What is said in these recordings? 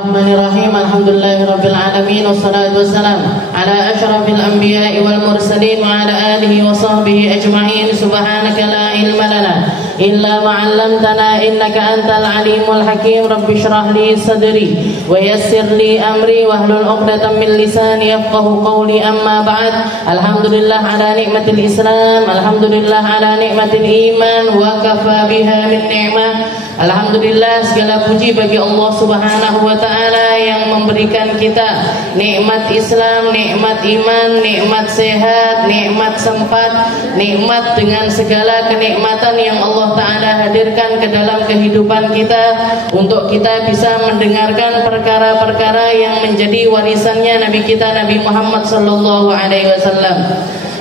Bismillahirrahmanirrahim. Alhamdulillahirabbil alamin wassalatu wassalamu ala asyrafil anbiya'i wal mursalin wa ala alihi wa sahbihi ajma'in. Subhanaka la ilma lana illa ma 'allamtana innaka antal alimul hakim. Rabbi shrah li sadri wa yassir li amri wahlul 'uqdatam min lisani yafqahu qawli. Amma ba'd. Alhamdulillah ala nikmatil Islam, alhamdulillah ala nikmatil iman wa kafa biha min ni'mah. Alhamdulillah, segala puji bagi Allah Subhanahu wa ta'ala yang memberikan kita nikmat Islam, nikmat iman, nikmat sehat, nikmat sempat, nikmat dengan segala kenikmatan yang Allah ta'ala hadirkan ke dalam kehidupan kita, untuk kita bisa mendengarkan perkara-perkara yang menjadi warisannya Nabi kita Nabi Muhammad sallallahu alaihi wasallam.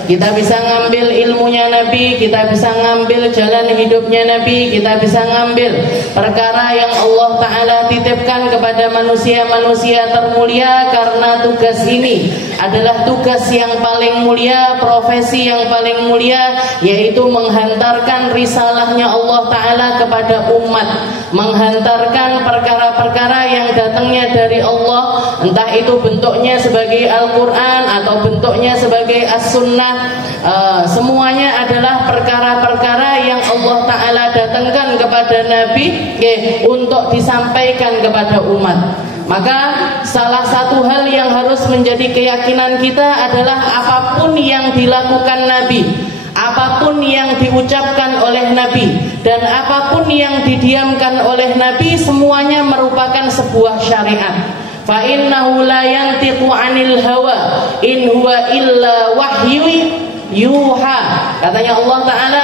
Kita bisa ngambil ilmunya Nabi, kita bisa ngambil jalan hidupnya Nabi, kita bisa ngambil perkara yang Allah Ta'ala titipkan kepada manusia-manusia termulia, karena tugas ini adalah tugas yang paling mulia, profesi yang paling mulia, yaitu menghantarkan risalahnya Allah Ta'ala kepada umat, menghantarkan perkara-perkara yang datangnya dari Allah, entah itu bentuknya sebagai Al-Quran atau bentuknya sebagai As-Sunnah. Semuanya adalah perkara-perkara yang Allah Ta'ala datangkan kepada Nabi untuk disampaikan kepada umat. Maka salah satu hal yang harus menjadi keyakinan kita adalah apapun yang dilakukan Nabi, apapun yang diucapkan oleh Nabi, dan apapun yang didiamkan oleh Nabi, semuanya merupakan sebuah syariat. Fa innahu la yantiqu 'anil hawa in huwa illa wahyu yuha. Katanya Allah Ta'ala,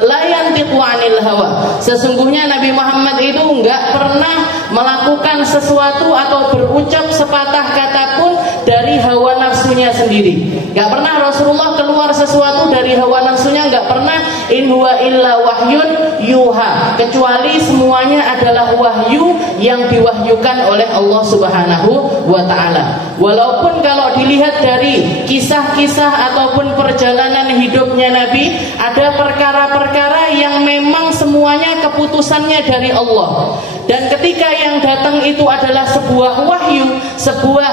la yantiqu 'anil hawa. Sesungguhnya Nabi Muhammad itu enggak pernah melakukan sesuatu atau berucap sepatah kata pun dari hawa nafsunya sendiri. Enggak pernah Rasulullah keluar sesuatu dari hawa nafsunya, enggak pernah. In huwa illa wahyun yuha, kecuali semuanya adalah wahyu yang diwahyukan oleh Allah Subhanahu wa ta'ala. Walaupun kalau dilihat dari kisah-kisah ataupun perjalanan hidupnya Nabi, ada perkara-perkara yang memang semuanya keputusannya dari Allah, dan ketika yang datang itu adalah sebuah wahyu, sebuah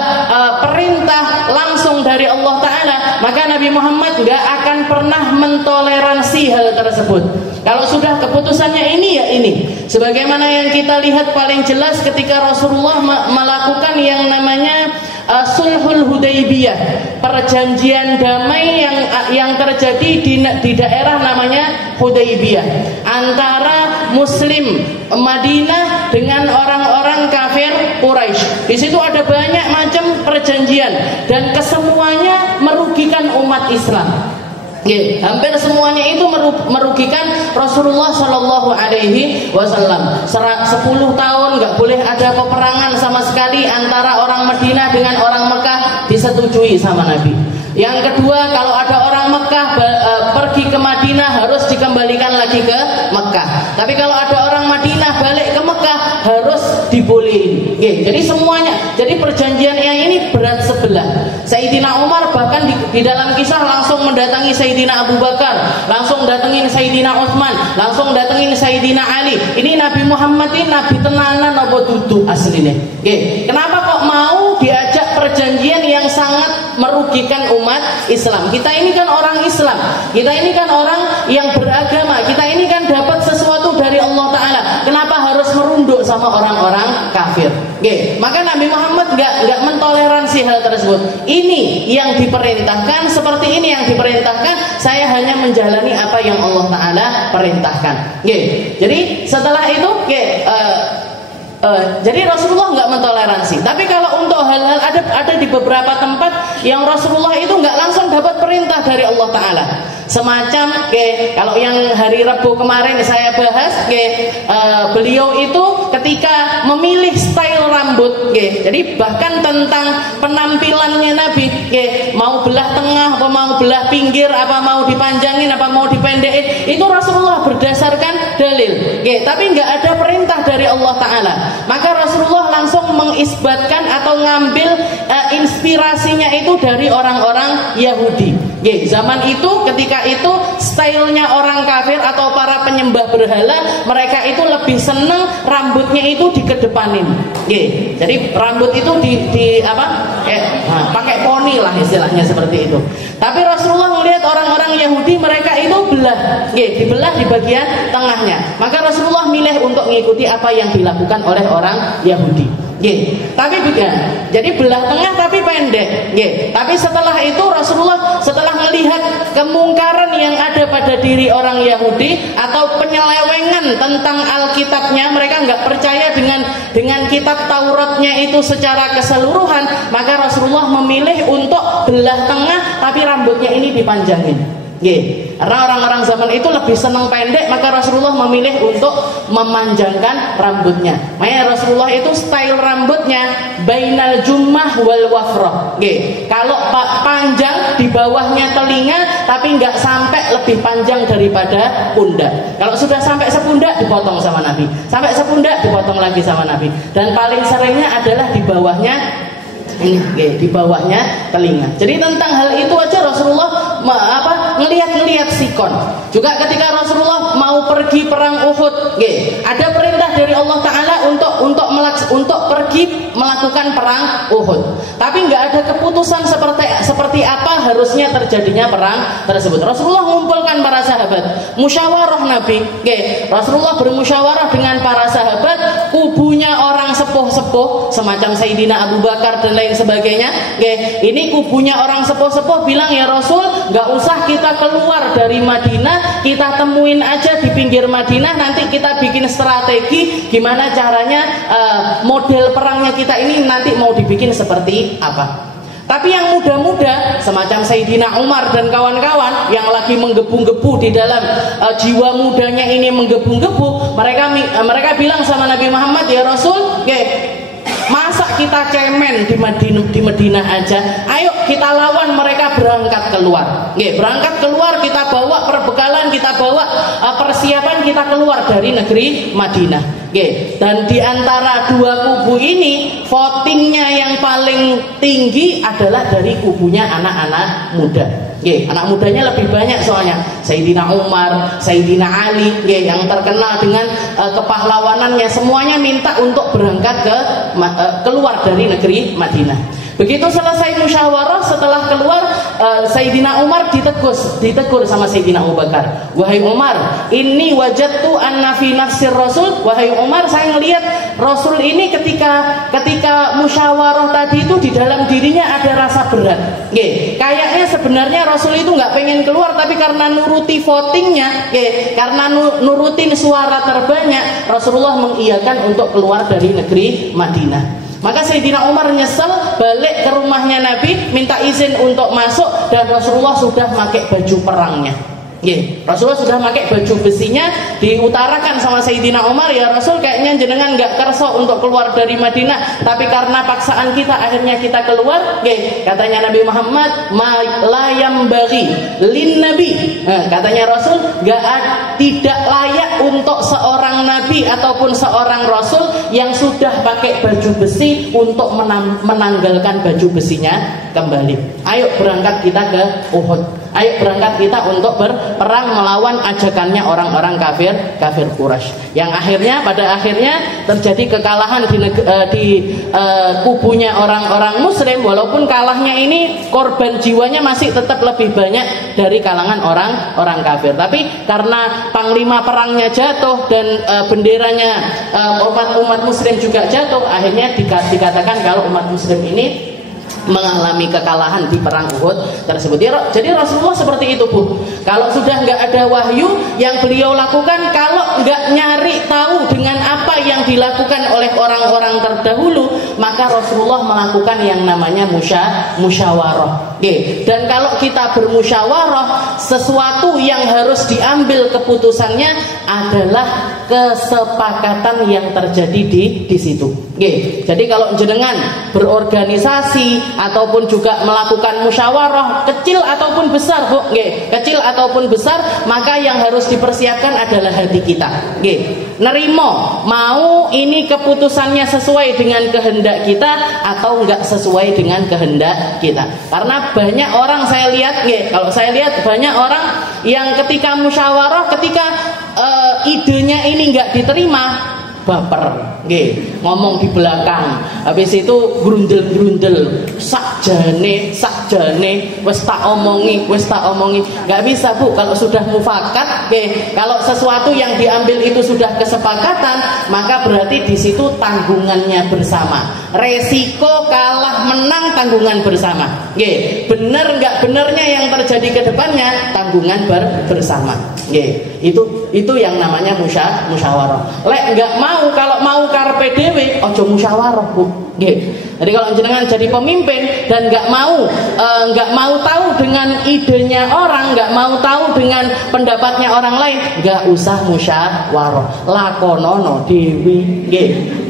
perintah langsung dari Allah Ta'ala, maka Nabi Muhammad gak akan pernah mentoleransi hal tersebut. Kalau sudah keputusannya ini, ya ini. Sebagaimana yang kita lihat paling jelas ketika Rasulullah melakukan yang namanya Sulhul Hudaybiyah, perjanjian damai yang terjadi di daerah namanya Hudaybiyah, antara Muslim Madinah dengan orang-orang kafir Quraisy. Di situ ada banyak macam perjanjian, dan kesemuanya merugikan umat Islam. Hampir semuanya itu merugikan Rasulullah Shallallahu Alaihi Wasallam. 10 tahun nggak boleh ada peperangan sama sekali antara orang Madinah dengan orang Mekah, disetujui sama Nabi. Yang kedua, kalau ada orang Mekah pergi ke Madinah harus dikembalikan lagi ke Mekah. Tapi kalau ada orang Madinah balik ke Mekah harus dibolehin. Jadi semuanya, jadi perjanjian yang ini berat sebelah. Sayyidina Umar bahkan di dalam kisah langsung mendatangi Sayyidina Abu Bakar, langsung datengin Sayyidina Utsman, langsung datengin Sayyidina Ali. Ini Nabi Muhammad ini Nabi tenanan apa duduk aslinya? Kenapa kok mau diajak perjanjian yang sangat merugikan umat Islam? Kita ini kan orang Islam, kita ini kan orang yang beragama, kita ini kan dapat sesuatu dari Allah Ta'ala. Kenapa harus merunduk sama orang-orang kafir? Maka Nabi Muhammad gak mentoleransi hal tersebut. Ini yang diperintahkan, seperti ini yang diperintahkan, saya hanya menjalani apa yang Allah Ta'ala perintahkan. Jadi setelah itu jadi Rasulullah nggak mentoleransi. Tapi kalau untuk hal-hal ada di beberapa tempat yang Rasulullah itu nggak langsung dapat perintah dari Allah Ta'ala. Semacam kalau yang hari Rabu kemarin saya bahas, beliau itu ketika memilih style rambut, jadi bahkan tentang penampilannya Nabi, mau belah tengah, apa mau belah pinggir, apa mau dipanjangin, apa mau dipendekin, itu Rasulullah berdasarkan dalil, tapi nggak ada perintah dari Allah Ta'ala. Maka Rasulullah langsung mengisbatkan atau ngambil inspirasinya itu dari orang-orang Yahudi. Zaman itu, ketika itu stylenya orang kafir atau para penyembah berhala, mereka itu lebih seneng rambutnya itu dikedepanin. Jadi rambut itu pakai poni lah istilahnya seperti itu. Tapi Rasulullah melihat orang-orang Yahudi, mereka itu dibelah di bagian tengahnya. Maka Rasulullah milih untuk mengikuti apa yang dilakukan oleh orang Yahudi. Tapi jadi belah tengah tapi pendek. Tapi setelah itu Rasulullah setelah melihat kemungkaran yang ada pada diri orang Yahudi atau penyelewengan tentang Alkitabnya, mereka nggak percaya dengan kitab Tauratnya itu secara keseluruhan, maka Rasulullah memilih untuk belah tengah tapi rambutnya ini dipanjangin. Karena orang-orang zaman itu lebih senang pendek, maka Rasulullah memilih untuk memanjangkan rambutnya. Makanya Rasulullah itu style rambutnya bainal jummah wal wafrah. Kalau panjang di bawahnya telinga, tapi nggak sampai lebih panjang daripada pundak. Kalau sudah sampai sepundak dipotong sama Nabi, sampai sepundak dipotong lagi sama Nabi. Dan paling seringnya adalah di bawahnya di bawahnya telinga. Jadi tentang hal itu aja Rasulullah ngelihat sikon. Juga ketika Rasulullah mau pergi perang Uhud, ada perintah dari Allah Taala untuk pergi melakukan perang Uhud. Tapi nggak ada keputusan seperti apa harusnya terjadinya perang tersebut. Rasulullah mengumpulkan para sahabat, musyawarah Nabi. Rasulullah bermusyawarah dengan para sahabat, kubunya orang sepuh-sepuh semacam Sayyidina Abu Bakar dan lain sebagainya. Ini kubunya orang sepuh-sepuh bilang, ya Rasul, nggak usah kita keluar dari Madinah, kita temuin aja di pinggir Madinah, nanti kita bikin strategi gimana caranya model perangnya kita ini nanti mau dibikin seperti apa. Tapi yang muda-muda semacam Sayyidina Umar dan kawan-kawan yang lagi menggebu-gebu di dalam jiwa mudanya ini menggebu-gebu, mereka bilang sama Nabi Muhammad, ya Rasul, masa kita cemen di Madinah aja? Ayo kita lawan mereka, berangkat keluar. Berangkat keluar, kita bawa perbekalan, kita bawa persiapan, kita keluar dari negeri Madinah. Dan di antara dua kubu ini, votingnya yang paling tinggi adalah dari kubunya anak-anak muda. Anak mudanya lebih banyak soalnya. Sayyidina Umar, Sayyidina Ali, yang terkenal dengan kepahlawanannya, semuanya minta untuk berangkat keluar dari negeri Madinah. Begitu selesai musyawarah, setelah keluar, Sayyidina Umar ditegur sama Sayyidina Abu Bakar. Wahai Umar, ini wajadtu anna fi nafsir Rasul. Wahai Umar, saya melihat Rasul ini ketika musyawarah tadi itu di dalam dirinya ada rasa berat. Kayaknya sebenarnya Rasul itu nggak pengen keluar, tapi karena nuruti votingnya, karena nurutin suara terbanyak, Rasulullah mengiyakan untuk keluar dari negeri Madinah. Maka Sayyidina Umar nyesel, balik ke rumahnya Nabi, minta izin untuk masuk, dan Rasulullah sudah pakai baju perangnya. Rasulullah sudah pakai baju besinya, diutarakan sama Sayyidina Umar, ya Rasul, kayaknya jenengan nggak kerso untuk keluar dari Madinah, tapi karena paksaan kita akhirnya kita keluar. Katanya Nabi Muhammad, ma la yambaghi lin nabi, katanya Rasul, tidak layak untuk seorang nabi ataupun seorang rasul yang sudah pakai baju besi untuk menanggalkan baju besinya kembali. Ayo berangkat kita ke Uhud. Ayo berangkat kita untuk berperang melawan ajakannya orang-orang kafir Quraisy. Yang pada akhirnya terjadi kekalahan di kubunya orang-orang Muslim, walaupun kalahnya ini korban jiwanya masih tetap lebih banyak dari kalangan orang kafir. Tapi karena panglima perangnya jatuh dan benderanya umat Muslim juga jatuh, akhirnya dikatakan kalau umat Muslim ini mengalami kekalahan di perang Uhud tersebut. Jadi Rasulullah seperti itu, Bu. Kalau sudah nggak ada wahyu, yang beliau lakukan, kalau nggak nyari tahu dengan apa yang dilakukan oleh orang-orang terdahulu, maka Rasulullah melakukan yang namanya musyawarah. Dan kalau kita bermusyawarah, sesuatu yang harus diambil keputusannya adalah kesepakatan yang terjadi di situ. Jadi kalau jenengan berorganisasi ataupun juga melakukan musyawarah, kecil ataupun besar, Bu, kecil ataupun besar, maka yang harus dipersiapkan adalah hati kita. nerimo, mau ini keputusannya sesuai dengan kehendak kita atau enggak sesuai dengan kehendak kita. Karena banyak orang saya lihat, kalau saya lihat banyak orang yang ketika musyawarah, ketika idenya ini enggak diterima, baper, ngomong di belakang, habis itu grundel-grundel, sakjane, wes tak omongi, nggak bisa Bu. Kalau sudah mufakat, kalau sesuatu yang diambil itu sudah kesepakatan, maka berarti di situ tanggungannya bersama. Resiko kalah menang tanggungan bersama. Bener nggak benernya yang terjadi ke depannya tanggungan bersama. Itu yang namanya musyawarah. Lek nggak mau, kalau mau karpe dewe, ojo musyawarah Bu. Jadi kalau jenengan jadi pemimpin dan nggak mau tahu dengan idenya orang, nggak mau tahu dengan pendapatnya orang lain, nggak usah musyawarah, lakonono dewi,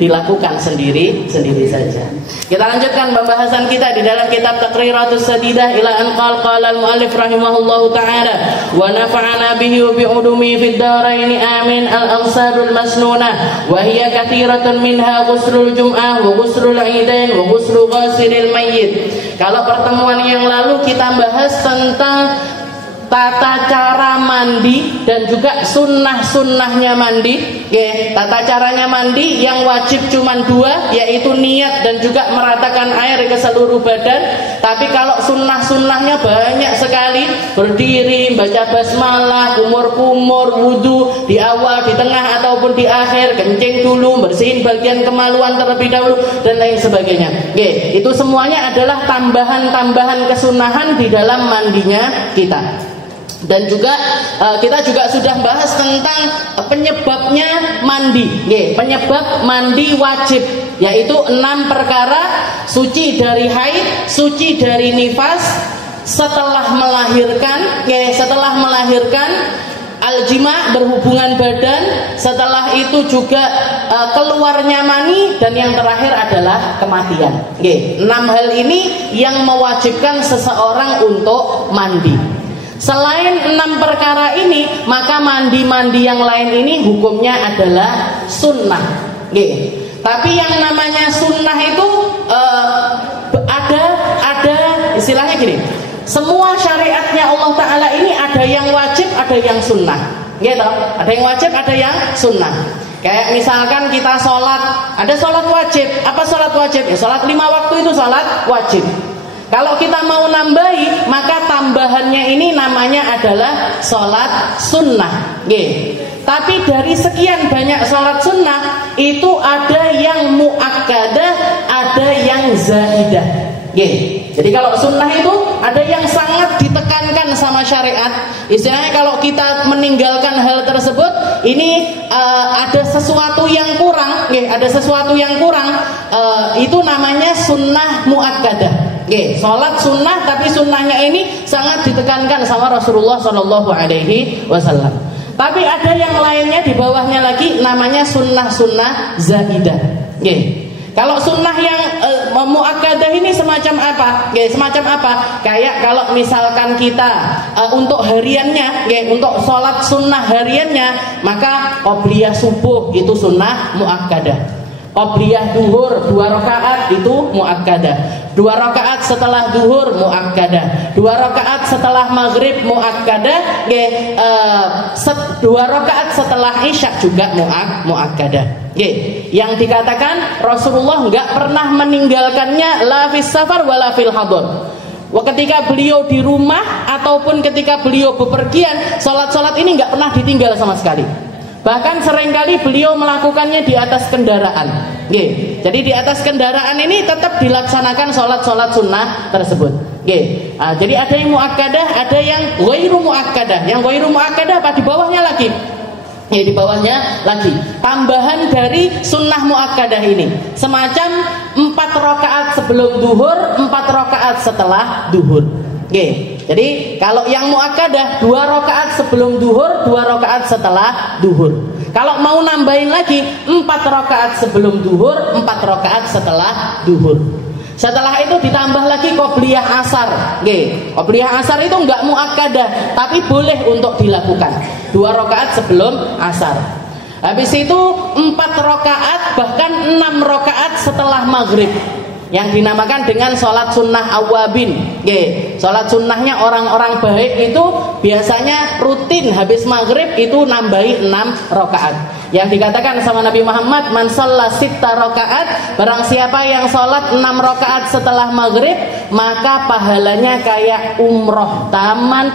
dilakukan sendiri saja. Kita lanjutkan pembahasan kita di dalam kitab Taqriratus Sadidah ila an qala al-muallif rahimahullahu taala wa nafa'ana bihi wa bi'udumi fid darain amin al-amsadul masnunah wa hiya katsiratun minha ghuslul jum'ah wa ghuslul idain wa ghuslu ghasilil mayyit. Kalau pertemuan yang lalu kita bahas tentang tata cara mandi dan juga sunnah-sunnahnya mandi. Tata caranya mandi yang wajib cuma 2, yaitu niat dan juga meratakan air ke seluruh badan. Tapi kalau sunnah-sunnahnya banyak sekali, berdiri, baca basmalah, kumur-kumur, wudu di awal, di tengah ataupun di akhir, kencing dulu, bersihin bagian kemaluan terlebih dahulu dan lain sebagainya. Itu semuanya adalah tambahan-tambahan kesunahan di dalam mandinya kita. Dan juga kita juga sudah bahas tentang penyebabnya mandi. Penyebab mandi wajib, yaitu 6 perkara: suci dari haid, suci dari nifas, setelah melahirkan, al-jima, berhubungan badan, setelah itu juga keluarnya mani, dan yang terakhir adalah kematian. 6 hal ini yang mewajibkan seseorang untuk mandi. Selain 6 perkara ini, maka mandi-mandi yang lain ini hukumnya adalah sunnah. Tapi yang namanya sunnah itu ada istilahnya gini. Semua syariatnya Allah Ta'ala ini ada yang wajib, ada yang sunnah. Ada yang wajib, ada yang sunnah. Kayak misalkan kita sholat, ada sholat wajib. Apa sholat wajib? Ya sholat 5 waktu itu sholat wajib. Kalau kita mau nambahi, maka tambahannya ini namanya adalah sholat sunnah. Tapi dari sekian banyak sholat sunnah, itu ada yang muakkadah, ada yang zaidah. Jadi kalau sunnah itu ada yang sangat ditekankan sama syariat. Istilahnya kalau kita meninggalkan hal tersebut, ini ada sesuatu yang kurang. Itu namanya sunnah muakkadah. Sholat sunnah, tapi sunnahnya ini sangat ditekankan sama Rasulullah Shallallahu Alaihi Wasallam. Tapi ada yang lainnya di bawahnya lagi, namanya sunnah-sunnah zaidah. Kalau sunnah yang muakkadah ini semacam apa? Kayak kalau misalkan kita untuk hariannya, untuk sholat sunnah hariannya, maka qobliyah subuh itu sunnah muakkadah. Qobliyah duhur 2 rakaat itu muakkadah. 2 rakaat setelah duhur muakkadah. 2 rakaat setelah maghrib muakkadah. 2 rakaat setelah isya juga muakkadah. Yang dikatakan Rasulullah nggak pernah meninggalkannya la fis safar wala fil hadar. Ketika beliau di rumah ataupun ketika beliau bepergian, sholat-sholat ini nggak pernah ditinggal sama sekali. Bahkan seringkali beliau melakukannya di atas kendaraan. Jadi di atas kendaraan ini tetap dilaksanakan sholat-sholat sunnah tersebut. Jadi ada yang muakkadah, ada yang ghairu muakkadah. Yang ghairu muakkadah apa? Di bawahnya lagi. Di bawahnya lagi tambahan dari sunnah muakkadah ini, semacam 4 rakaat sebelum duhur, 4 rakaat setelah duhur. Jadi kalau yang muakkadah 2 rakaat sebelum duhur, 2 rakaat setelah duhur. Kalau mau nambahin lagi 4 rakaat sebelum duhur, 4 rakaat setelah duhur. Setelah itu ditambah lagi qobliyah asar. Qobliyah asar itu enggak muakkadah, tapi boleh untuk dilakukan. 2 rakaat sebelum asar. Habis itu 4 rakaat bahkan 6 rakaat setelah maghrib, yang dinamakan dengan sholat sunnah awabin. Sholat sunnahnya orang-orang baik itu biasanya rutin habis maghrib itu nambahi 6 rakaat. Yang dikatakan sama Nabi Muhammad, man shalla sitta rakaat, barang siapa yang sholat 6 rakaat setelah maghrib, maka pahalanya kayak umroh, taman.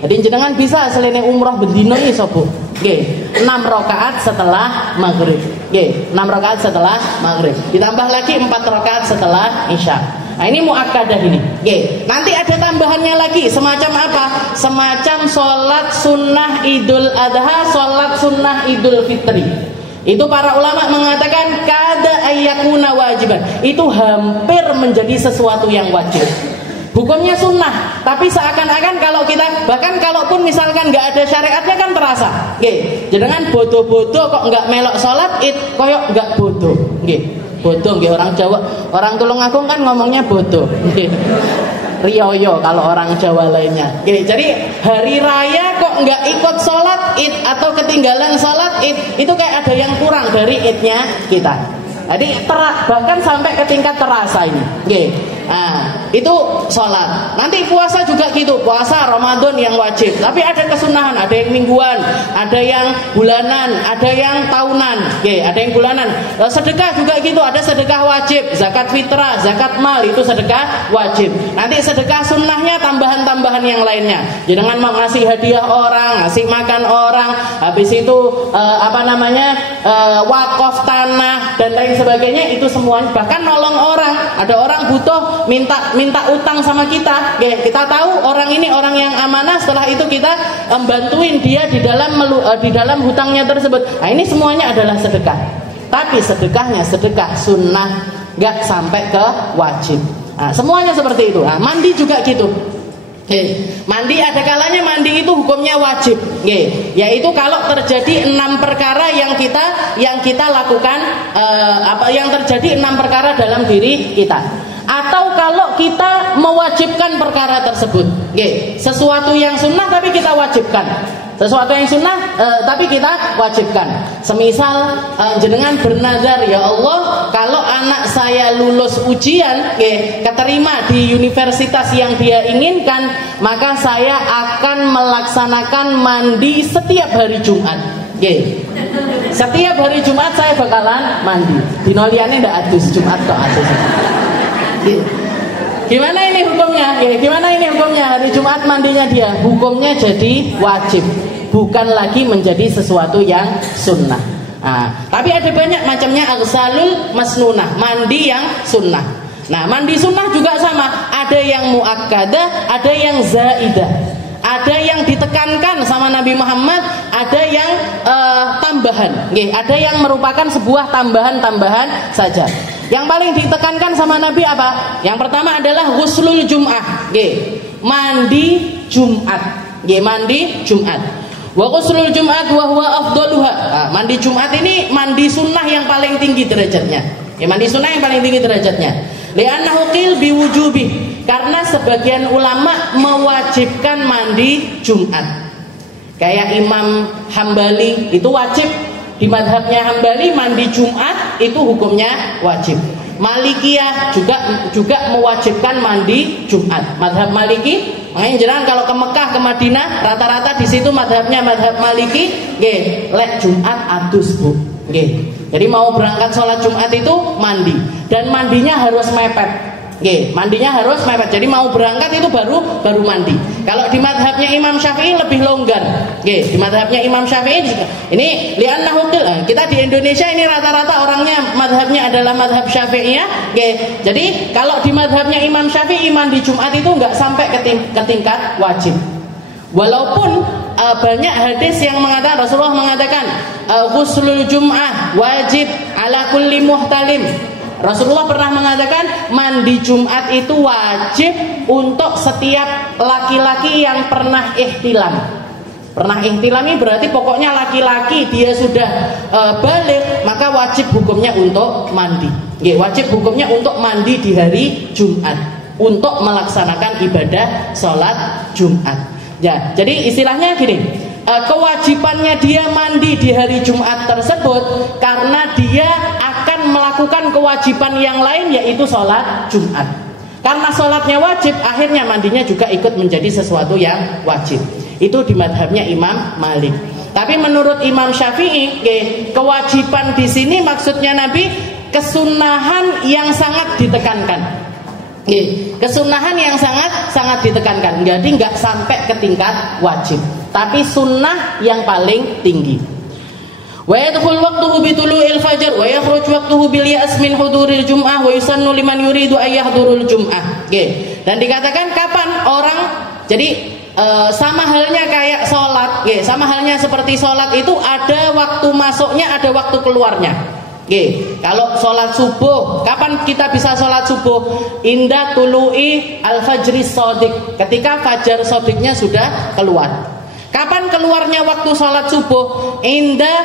Jadi jenengan bisa selene umroh bendino iso Bu. 6 rakaat setelah maghrib. 6 rakaat setelah maghrib. Ditambah lagi 4 rakaat setelah isya. Nah ini muakkadah ini. Nanti ada tambahannya lagi. Semacam apa? Semacam sholat sunnah Idul Adha, sholat sunnah Idul Fitri. Itu para ulama mengatakan kada ayyakuna wajiban. Itu hampir menjadi sesuatu yang wajib. Hukumnya sunnah, tapi seakan-akan kalau kita, bahkan kalaupun misalkan nggak ada syariatnya kan terasa. Jangan bodoh-bodoh kok nggak melok sholat id, koyok nggak bodoh. Bodoh, orang Jawa, orang Tulungagung kan ngomongnya bodoh. Rioyo kalau orang Jawa lainnya. Jadi hari raya kok nggak ikut sholat id atau ketinggalan sholat id, itu kayak ada yang kurang dari idnya kita. Jadi bahkan sampai ke tingkat terasa ini. Nah, itu sholat. Nanti puasa juga gitu. Puasa Ramadan yang wajib, tapi ada kesunahan, ada yang mingguan, ada yang bulanan, ada yang tahunan. Ada yang bulanan. Sedekah juga gitu, ada sedekah wajib, zakat fitrah, zakat mal itu sedekah wajib. Nanti sedekah sunnahnya tambahan-tambahan yang lainnya. Jangan mau ngasih hadiah orang, ngasih makan orang, habis itu wakaf tanah dan lain sebagainya, itu semuanya. Bahkan nolong orang, ada orang butuh minta utang sama kita, kita tahu orang ini orang yang amanah, setelah itu kita bantuin dia di dalam hutangnya tersebut. Nah ini semuanya adalah sedekah, tapi sedekahnya sedekah sunnah, nggak sampai ke wajib. Nah, semuanya seperti itu. Nah, mandi juga gitu. Mandi ada kalanya mandi itu hukumnya wajib, yaitu kalau terjadi 6 perkara yang kita lakukan, yang terjadi 6 perkara dalam diri kita. Atau kalau kita mewajibkan perkara tersebut, sesuatu yang sunnah tapi kita wajibkan, sesuatu yang sunnah tapi kita wajibkan. Semisal jenengan bernazar, ya Allah, kalau anak saya lulus ujian, keterima di universitas yang dia inginkan, maka saya akan melaksanakan mandi setiap hari Jumat. Setiap hari Jumat saya bakalan mandi. Dinoliane ndak adus, Jumat kok adus. Gimana ini hukumnya? Gimana ini hukumnya? Hari Jumat mandinya dia, hukumnya jadi wajib, bukan lagi menjadi sesuatu yang sunnah. Nah, tapi ada banyak macamnya aghsalul masnunah, mandi yang sunnah. Nah, mandi sunnah juga sama, ada yang muakkadah, ada yang zaidah, ada yang ditekankan sama Nabi Muhammad, ada yang tambahan, ada yang merupakan sebuah tambahan saja. Yang paling ditekankan sama Nabi apa? Yang pertama adalah ghuslul jum'ah, mandi Jumat, mandi Jumat. Wa ghuslul jum'at wa huwa afdaluha. Nah, mandi Jumat ini mandi sunnah yang paling tinggi derajatnya. Mandi sunnah yang paling tinggi derajatnya. Li'annahu qil biwujubi, karena sebagian ulama mewajibkan mandi Jumat. Kayak Imam Hambali itu wajib. Di madhabnya Hambali mandi Jumat itu hukumnya wajib. Malikiyah juga mewajibkan mandi Jumat. Madhab Maliki, makanya jangan kalau ke Mekah, ke Madinah, rata-rata di situ madhabnya madhab Maliki, lek Jumat adus Bu. Jadi mau berangkat sholat Jumat itu mandi, dan mandinya harus mepet. Mandinya harus mepet. Jadi mau berangkat itu baru mandi. Kalau di madhabnya Imam Syafi'i lebih longgar. Di madhabnya Imam Syafi'i ini li'annahu qil. Kita di Indonesia ini rata-rata orangnya madhabnya adalah madhab Syafi'iyah. Jadi kalau di madhabnya Imam Syafi'i mandi Jumat itu nggak sampai ke tingkat wajib. Walaupun banyak hadis yang mengatakan, Rasulullah mengatakan ghuslul jum'ah wajib ala kulli muhtalim. Rasulullah pernah mengatakan mandi Jumat itu wajib untuk setiap laki-laki yang pernah ihtilam. Pernah ihtilam ini berarti pokoknya laki-laki dia sudah balik, maka wajib hukumnya untuk mandi. Wajib hukumnya untuk mandi di hari Jumat untuk melaksanakan ibadah sholat Jumat. Ya, jadi istilahnya gini. kewajibannya dia mandi di hari Jumat tersebut karena dia akan melakukan kewajiban yang lain, yaitu sholat Jumat. Karena sholatnya wajib, akhirnya mandinya juga ikut menjadi sesuatu yang wajib. Itu di madhabnya Imam Malik. Tapi menurut Imam Syafi'i, kewajiban di sini maksudnya Nabi kesunahan yang sangat ditekankan. Kesunahan yang sangat ditekankan. Jadi nggak sampai ke tingkat wajib, tapi sunnah yang paling tinggi. Wa yadkhul waqtuhu bi tulu'il fajr wa yakhruj waqtuhu bil ya's min huduril jum'ah wa yusannu liman yuridu ay yahdurul jum'ah. Dan dikatakan kapan orang, jadi sama halnya kayak sholat, sama halnya seperti sholat itu ada waktu masuknya, ada waktu keluarnya. Kalau sholat subuh, kapan kita bisa sholat subuh? Inda tulu'i al-fajri sodik, ketika fajar sodiknya sudah keluar. Kapan keluarnya waktu sholat subuh? Inda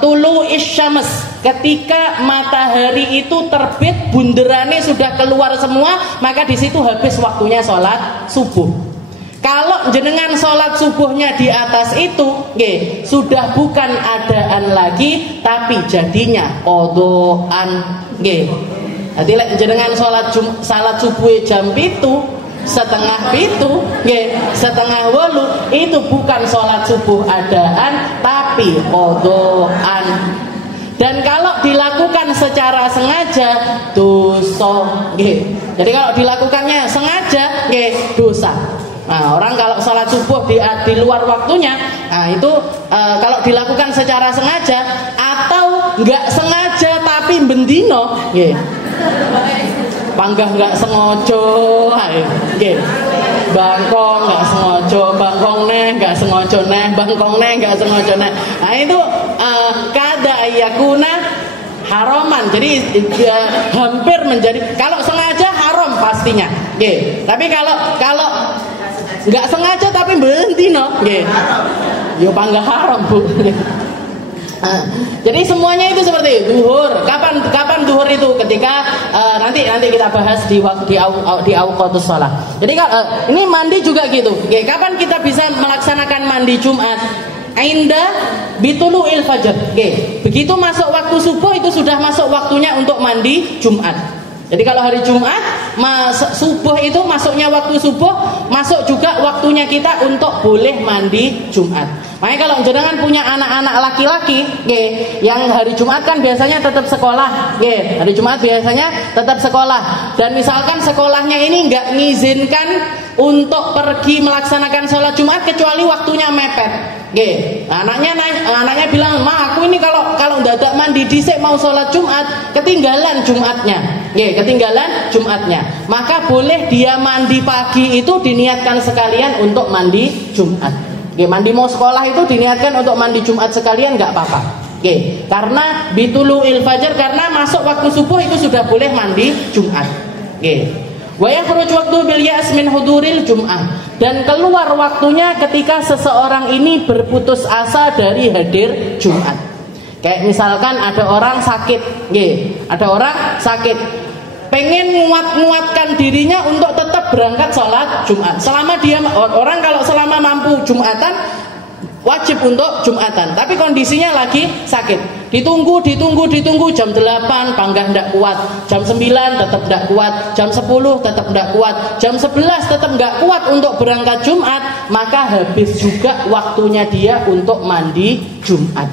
tulu'i syams, ketika matahari itu terbit, bunderannya sudah keluar semua, maka di situ habis waktunya sholat subuh. Kalau jenengan sholat subuhnya di atas itu, sudah bukan adaan lagi, tapi jadinya qodhoan. Jadi jenengan sholat subuh jam itu, setengah 8, itu bukan sholat subuh adaan, tapi qodhoan. Dan kalau dilakukan secara sengaja, dosa. Jadi kalau dilakukannya sengaja, dosa. Nah, orang kalau sholat subuh di luar waktunya, nah itu kalau dilakukan secara sengaja atau nggak sengaja tapi bendino, panggah nggak sengojo, bangkong nggak sengojo, bangkong neh nggak sengojo neh, bangkong neh nggak sengojo neh. Nah itu kada yakuna haraman, jadi hampir menjadi, kalau sengaja haram pastinya, tapi kalau nggak sengaja tapi berhenti yo panggah haram bu. Jadi semuanya itu seperti duhur. Kapan duhur itu? Ketika nanti kita bahas di awqatus shalah. Jadi ini mandi juga gitu. Kapan kita bisa melaksanakan mandi Jumat? Inda bitulu'il fajr. Begitu masuk waktu subuh, itu sudah masuk waktunya untuk mandi Jumat. Jadi kalau hari Jumat subuh itu masuknya waktu subuh, masuk juga waktunya kita untuk boleh mandi Jumat. Makanya kalau jenengan punya anak-anak laki-laki, yang hari Jumat kan biasanya tetap sekolah, hari Jumat biasanya tetap sekolah. Dan misalkan sekolahnya ini nggak ngizinkan untuk pergi melaksanakan sholat Jumat kecuali waktunya mepet. Anaknya bilang, "Ma, aku ini kalau dadak mandi dhisik mau sholat Jumat, ketinggalan Jumatnya. Maka boleh dia mandi pagi itu diniatkan sekalian untuk mandi Jumat. Mandi mau sekolah itu diniatkan untuk mandi Jumat sekalian, nggak apa-apa. Karena bitulu'il fajar, karena masuk waktu subuh itu sudah boleh mandi Jumat. Wa yakhruj waqtu bil ya's min huduril jum'ah, dan keluar waktunya ketika seseorang ini berputus asa dari hadir Jumat. Kayak misalkan ada orang sakit, pengen menguatkan dirinya untuk tetap berangkat sholat Jumat. Selama mampu Jumatan, wajib untuk Jumatan. Tapi kondisinya lagi sakit. Ditunggu jam 8 panggah ndak kuat, jam 9 tetap ndak kuat, jam 10 tetap ndak kuat, jam 11 tetap nggak kuat untuk berangkat Jumat, maka habis juga waktunya dia untuk mandi Jumat.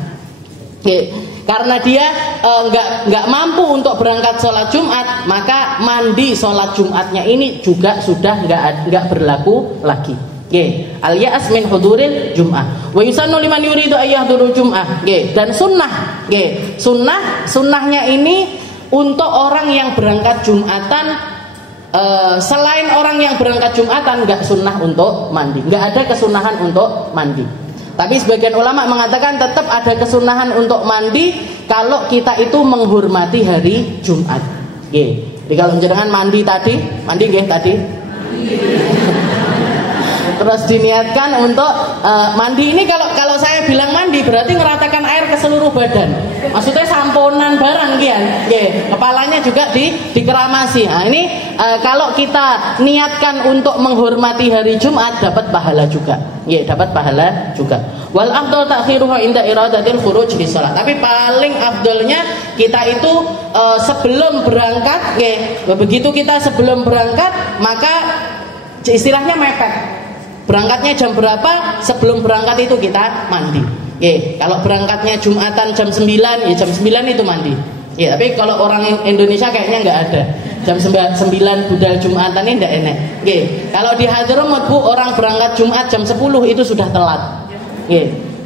Karena dia nggak mampu untuk berangkat sholat Jumat, maka mandi sholat Jumatnya ini juga sudah nggak berlaku lagi. Al-ya'as min huduril jum'ah wa yusannu liman yuridu ay yahdurul jum'ah. Dan sunnahnya ini untuk orang yang berangkat Jumatan. Selain orang yang berangkat Jumatan nggak sunnah untuk mandi, nggak ada kesunahan untuk mandi. Tapi sebagian ulama mengatakan tetap ada kesunahan untuk mandi kalau kita itu menghormati hari Jumat. Jadi kalau jenengan mandi tadi. Terus diniatkan untuk mandi ini, kalau saya bilang mandi berarti ngeratakan air ke seluruh badan. Maksudnya samponan barang kian. Nggih, kepalanya juga dikeramasi. Nah, ini kalau kita niatkan untuk menghormati hari Jumat dapat pahala juga. Nggih, dapat pahala juga. Wal afdal ta'khiruha inda iradatil khuruj lis shalah. Tapi paling afdalnya kita itu sebelum berangkat, nggih. Begitu kita sebelum berangkat, maka istilahnya mepet. Berangkatnya jam berapa? Sebelum berangkat itu kita mandi. Kalau berangkatnya Jumatan jam 9, ya jam 9 itu mandi. Tapi kalau orang Indonesia kayaknya nggak ada. Jam 9 budal Jumatan ini nggak enak. Kalau di Hadramut Bu, orang berangkat Jumat jam 10 itu sudah telat.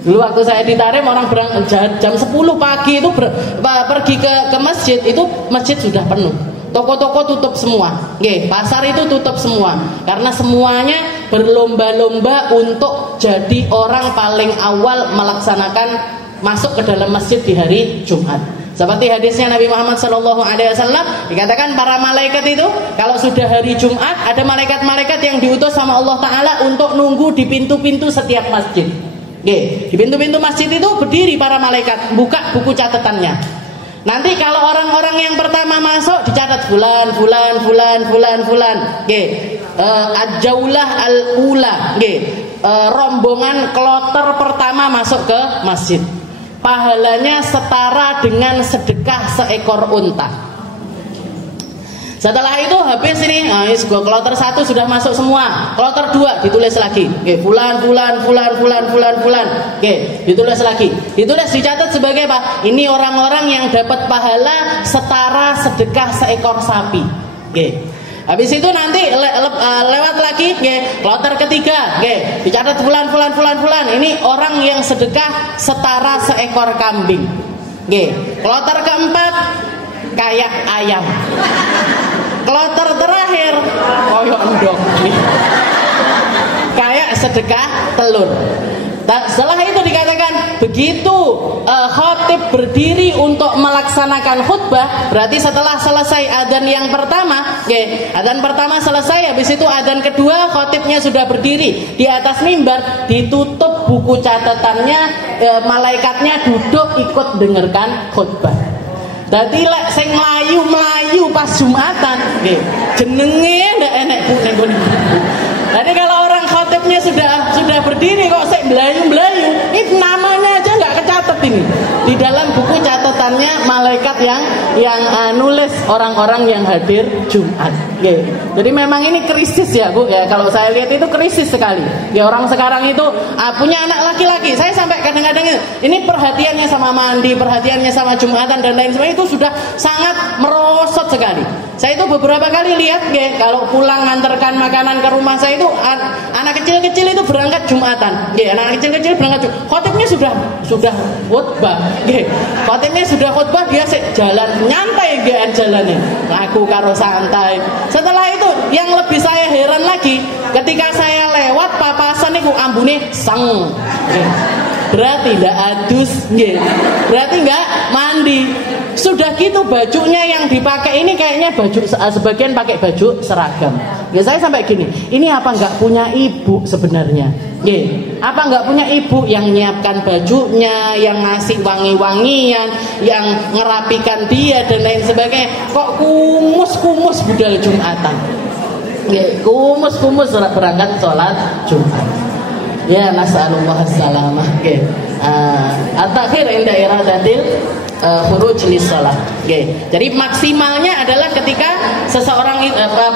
Dulu waktu saya di Tarim, orang berangkat jam 10 pagi itu pergi ke masjid, itu masjid sudah penuh. Toko-toko tutup semua, pasar itu tutup semua, karena semuanya berlomba-lomba untuk jadi orang paling awal melaksanakan masuk ke dalam masjid di hari Jumat. Seperti hadisnya Nabi Muhammad SAW dikatakan para malaikat itu kalau sudah hari Jumat ada malaikat-malaikat yang diutus sama Allah Ta'ala untuk nunggu di pintu-pintu setiap masjid. Di pintu-pintu masjid itu berdiri para malaikat, buka buku catatannya. Nanti kalau orang-orang yang pertama masuk dicatat fulan. Ad-jaulah al-ula, rombongan kloter pertama masuk ke masjid. Pahalanya setara dengan sedekah seekor unta. Setelah itu habis ini, kloter 1 sudah masuk semua. Kloter 2 ditulis lagi. Fulan. Ditulis lagi. Ditulis dicatat sebagai apa? Ini orang-orang yang dapat pahala setara sedekah seekor sapi. Habis itu nanti lewat lagi, kloter ketiga, dicatat fulan. Ini orang yang sedekah setara seekor kambing. Kloter keempat kayak ayam. Kloter terakhir koyok endok, kayak sedekah telur. Setelah itu dikatakan begitu khotib berdiri untuk melaksanakan khutbah, berarti setelah selesai adzan yang pertama, adzan pertama selesai, habis itu adzan kedua khotibnya sudah berdiri di atas mimbar, ditutup buku catatannya, malaikatnya duduk ikut dengarkan khutbah. Dadi lek sing mlayu pas Jumatan, jenenge ndak enek Bu ning ngene. Jadi kalau orang khotibnya sudah berdiri kok sik mlayu-mlayu, ini namanya aja nggak kecatat ini di dalam buku catatannya malaikat yang nulis orang-orang yang hadir Jumat. Jadi memang ini krisis ya Bu ya, kalau saya lihat itu krisis sekali. Ya orang sekarang itu punya anak laki-laki, saya sampai kadang-kadang ini perhatiannya sama mandi, perhatiannya sama Jumatan dan lain sebagainya itu sudah sangat merosot sekali. Saya itu beberapa kali lihat kalau pulang nganterkan makanan ke rumah saya itu anak kecil-kecil itu berangkat Jumatan. Anak kecil-kecil berangkat Jumatan. Khotibnya sudah khutbah. Khotibnya sudah khutbah, dia jalan nyantai jalannya. Aku karo santai. Setelah itu yang lebih saya heran lagi, ketika saya lewat papasan itu ambune sang. Berarti ndak adus, berarti nggak mandi. Sudah gitu bajunya yang dipakai ini kayaknya baju sebagian pakai baju seragam. Saya sampai gini, ini apa nggak punya ibu sebenarnya? Apa nggak punya ibu yang nyiapkan bajunya, yang ngasih wangi-wangian, yang ngerapikan dia dan lain sebagainya? Kok kumus budal Jumatan? Kumus berangkat sholat Jumat. Ya nasallallahu salamah. At-takhir inda iradatil khuruj lis shalah. Jadi maksimalnya adalah ketika seseorang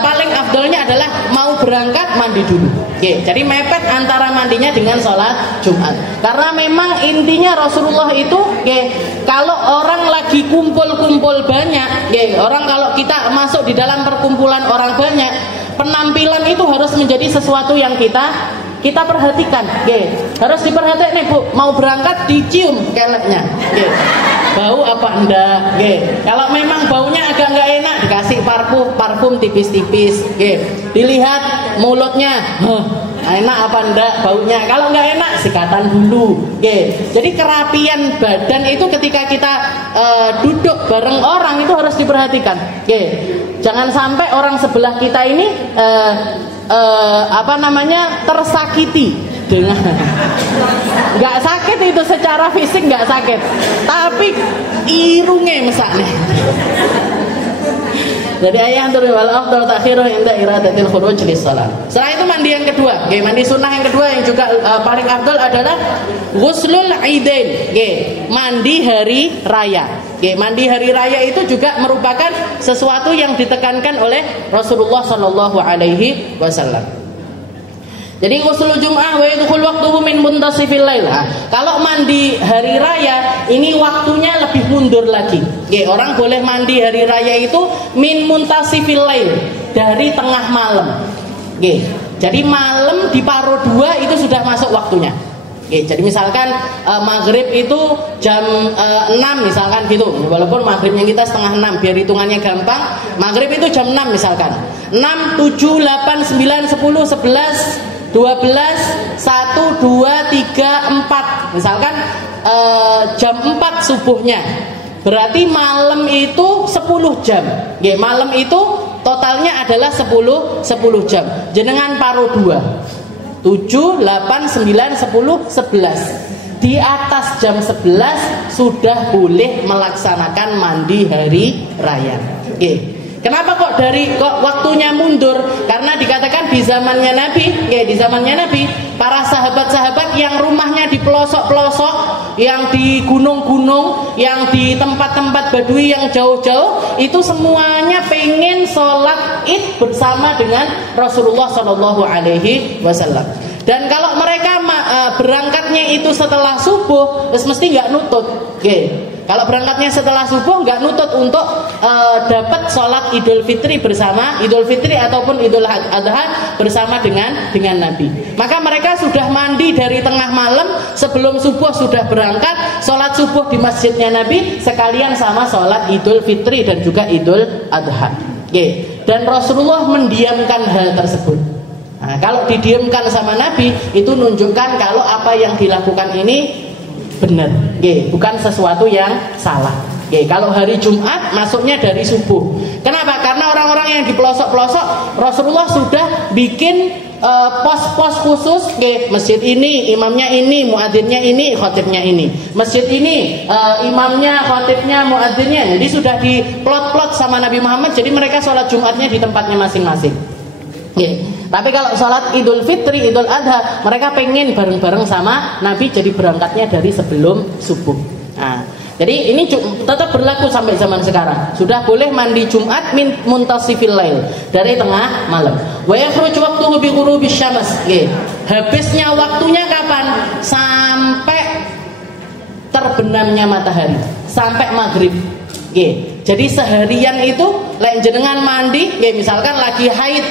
paling afdolnya adalah mau berangkat mandi dulu. Jadi mepet antara mandinya dengan sholat Jumat. Karena memang intinya Rasulullah itu kalau orang lagi kumpul-kumpul banyak, orang kalau kita masuk di dalam perkumpulan orang banyak, penampilan itu harus menjadi sesuatu yang kita perhatikan, harus diperhatikan nih Bu. Mau berangkat dicium keletnya, bau apa enggak, kalau memang baunya agak nggak enak dikasih parfum tipis-tipis, dilihat mulutnya, enak apa enggak baunya, kalau nggak enak sikatan dulu, jadi kerapian badan itu ketika kita duduk bareng orang itu harus diperhatikan, jangan sampai orang sebelah kita ini tersakiti dengan nggak sakit itu secara fisik nggak sakit, tapi irunge mesakne. Jadi ayat turun wal afdal takhiruh inda iradatil khuruj lis shalah. Setelah itu mandi yang kedua, mandi sunnah yang kedua yang juga paling afdal adalah ghuslul idain, mandi hari raya. Mandi hari raya itu juga merupakan sesuatu yang ditekankan oleh Rasulullah sallallahu alaihi wasallam. Jadi ghusl Jum'ah wa yadkhul waqtuhu min muntasifil lail. Kalau mandi hari raya ini waktunya lebih mundur lagi. Orang boleh mandi hari raya itu min muntasifil lail, dari tengah malam. Jadi malam di paro 2 itu sudah masuk waktunya. Jadi misalkan maghrib itu jam 6 misalkan gitu. Walaupun maghribnya kita setengah 6 biar hitungannya gampang. Maghrib itu jam 6 misalkan. 6, 7, 8, 9, 10, 11 12, 1, 2, 3, 4 misalkan jam 4 subuhnya, berarti malam itu 10 jam. Malam itu totalnya adalah 10 jam. Jenengan paro 2 7, 8, 9, 10, 11. Di atas jam 11 sudah boleh melaksanakan mandi hari raya. Kenapa kok waktunya mundur? Karena dikatakan di zamannya Nabi, para sahabat-sahabat yang rumahnya di pelosok-pelosok, yang di gunung-gunung, yang di tempat-tempat badui yang jauh-jauh, itu semuanya pengen sholat Id bersama dengan Rasulullah Shallallahu Alaihi Wasallam. Dan kalau mereka berangkatnya itu setelah subuh, mesti nggak nutut. Kalau berangkatnya setelah subuh nggak nutut untuk dapat sholat Idul Fitri bersama, Idul Fitri ataupun Idul Adha bersama dengan Nabi. Maka mereka sudah mandi dari tengah malam, sebelum subuh sudah berangkat sholat subuh di masjidnya Nabi sekalian sama sholat Idul Fitri dan juga Idul Adha. Dan Rasulullah mendiamkan hal tersebut. Nah, kalau didiamkan sama Nabi itu menunjukkan kalau apa yang dilakukan ini benar, bukan sesuatu yang salah. Kalau hari Jumat masuknya dari subuh. Kenapa? Karena orang-orang yang di pelosok-pelosok Rasulullah sudah bikin pos-pos khusus. Masjid ini imamnya ini, muadzinnya ini, khotibnya ini. Masjid ini imamnya, khotibnya, muadzinnya. Jadi sudah diplot-plot sama Nabi Muhammad. Jadi mereka sholat Jumatnya di tempatnya masing-masing. Tapi kalau sholat Idul Fitri, Idul Adha, mereka pengen bareng-bareng sama Nabi, jadi berangkatnya dari sebelum subuh. Nah, jadi ini tetap berlaku sampai zaman sekarang. Sudah boleh mandi Jumat min muntasifil lail, dari tengah malam. Wa yakhruju waqtuhu bi ghurubis syams. Habisnya waktunya kapan? Sampai terbenamnya matahari, sampai maghrib. Jadi seharian itu lek jenengan mandi, misalkan lagi haid,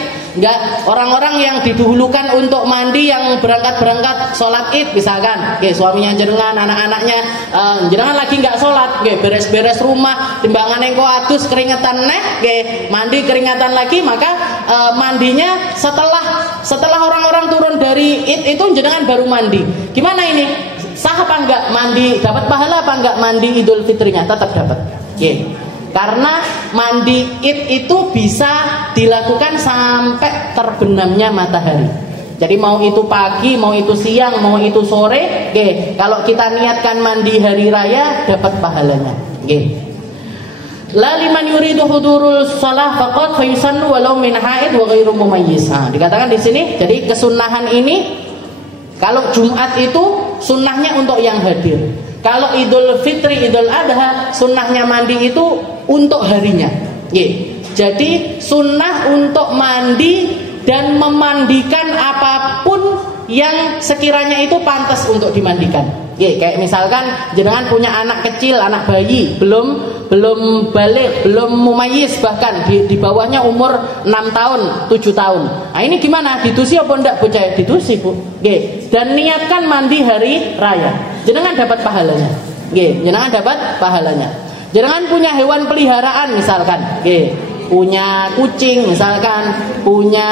orang-orang yang didahulukan untuk mandi yang berangkat sholat Id misalkan, suaminya jenengan, anak-anaknya jenengan lagi nggak sholat, beres-beres rumah, timbangan engko adus keringetan mandi keringatan lagi, maka mandinya setelah orang-orang turun dari Id itu jenengan baru mandi. Gimana ini? Sah apa enggak mandi? Dapat pahala apa enggak mandi Idul Fitrinya? Tetap dapat. Karena mandi Id itu bisa dilakukan sampai terbenamnya matahari. Jadi mau itu pagi, mau itu siang, mau itu sore, kalau kita niatkan mandi hari raya dapat pahalanya. La liman yuridu hudurul shalah faqad fayusannu walau min haid wa ghairu mumayyiz. Dikatakan di sini, jadi kesunahan ini kalau Jumat itu sunnahnya untuk yang hadir. Kalau Idul Fitri, Idul Adha, sunnahnya mandi itu untuk harinya. Jadi sunnah untuk mandi dan memandikan apapun yang sekiranya itu pantas untuk dimandikan. Kayak misalkan jenengan punya anak kecil, anak bayi, belum balik, belum mumayyiz, bahkan di bawahnya umur 6 tahun, 7 tahun. Nah ini gimana? Ditusi apa enggak bocah? Ditusi, Bu. Dan niatkan mandi hari raya. Jenengan dapat pahalanya. Jenengan dapat pahalanya. Jenengan punya hewan peliharaan misalkan, punya kucing misalkan, punya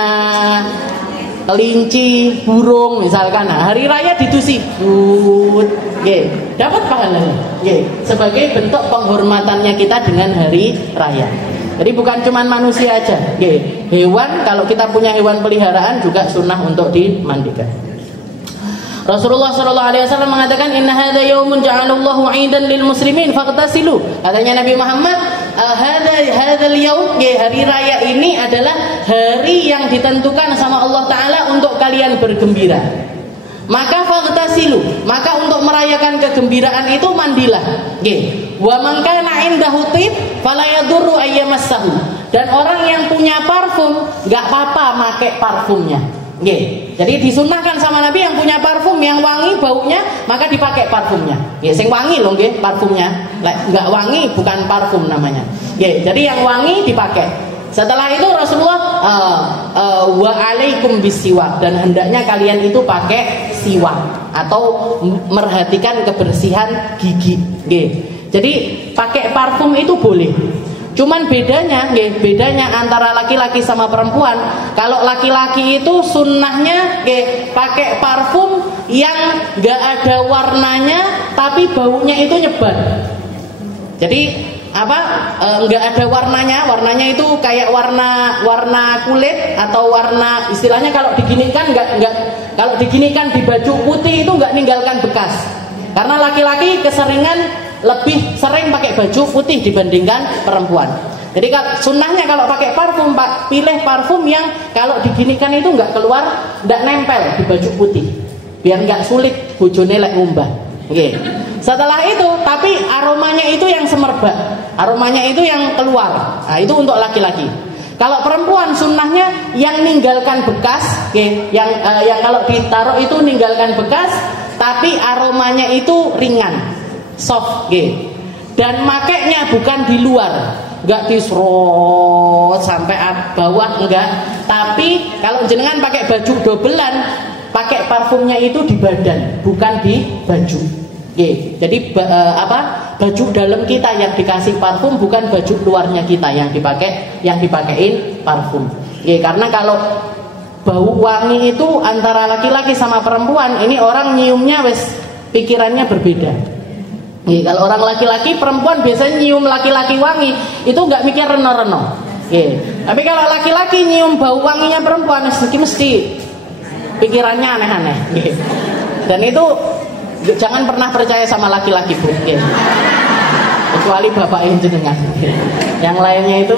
kelinci, burung misalkan, hari raya ditusi, dapat pahalanya, sebagai bentuk penghormatannya kita dengan hari raya. Jadi bukan cuma manusia aja, hewan, kalau kita punya hewan peliharaan juga sunnah untuk dimandikan. Rasulullah sallallahu alaihi wasallam mengatakan inna hadza yaumun ja'alallahu 'idan lil muslimin faghtasilu. Katanya Nabi Muhammad, hadzal yaum, hari raya ini adalah hari yang ditentukan sama Allah taala untuk kalian bergembira. Maka faghtasilu, maka untuk merayakan kegembiraan itu mandilah. Nggih. Wa man kana 'indahu tib fala yadurru ayyamassahu. Dan orang yang punya parfum enggak apa-apa pakai parfumnya. Nggih. Jadi disunnahkan sama Nabi yang punya parfum yang wangi baunya maka dipakai parfumnya. Ya sing wangi loh nggih parfumnya. Lek enggak wangi bukan parfum namanya. Nggih. Jadi yang wangi dipakai. Setelah itu Rasulullah wa alaikum bisiwak, dan hendaknya kalian itu pakai siwak atau merhatikan kebersihan gigi. Nggih. Jadi pakai parfum itu boleh. Cuman bedanya antara laki-laki sama perempuan. Kalau laki-laki itu sunnahnya pakai parfum yang gak ada warnanya tapi baunya itu nyebar. Jadi nggak ada warnanya itu kayak warna kulit atau warna, istilahnya kalau diginikan kalau diginikan di baju putih itu nggak ninggalkan bekas. Karena laki-laki keseringan lebih sering pakai baju putih dibandingkan perempuan. Jadi sunnahnya kalau pakai parfum, pilih parfum yang kalau diginikan itu nggak keluar, nggak nempel di baju putih, biar nggak sulit bojone lek ngumbah. Oke. Setelah itu, tapi aromanya itu yang semerbak, aromanya itu yang keluar. Nah, itu untuk laki-laki. Kalau perempuan sunnahnya yang ninggalkan bekas, yang kalau ditaruh itu ninggalkan bekas, tapi aromanya itu ringan, soft, dan makainya bukan di luar, nggak diserot sampai bawah, enggak. Tapi kalau jenengan pakai baju dobelan, pakai parfumnya itu di badan, bukan di baju. Jadi baju dalam kita yang dikasih parfum, bukan baju luarnya kita yang dipakein parfum. Karena kalau bau wangi itu antara laki-laki sama perempuan, ini orang nyiumnya pikirannya berbeda. Kalau orang laki-laki, perempuan biasanya nyium laki-laki wangi itu nggak mikir reno-reno. Tapi kalau laki-laki nyium bau wanginya perempuan mesti pikirannya aneh-aneh. Dan itu jangan pernah percaya sama laki-laki, Bu. Kecuali bapak jenengan. Yang lainnya itu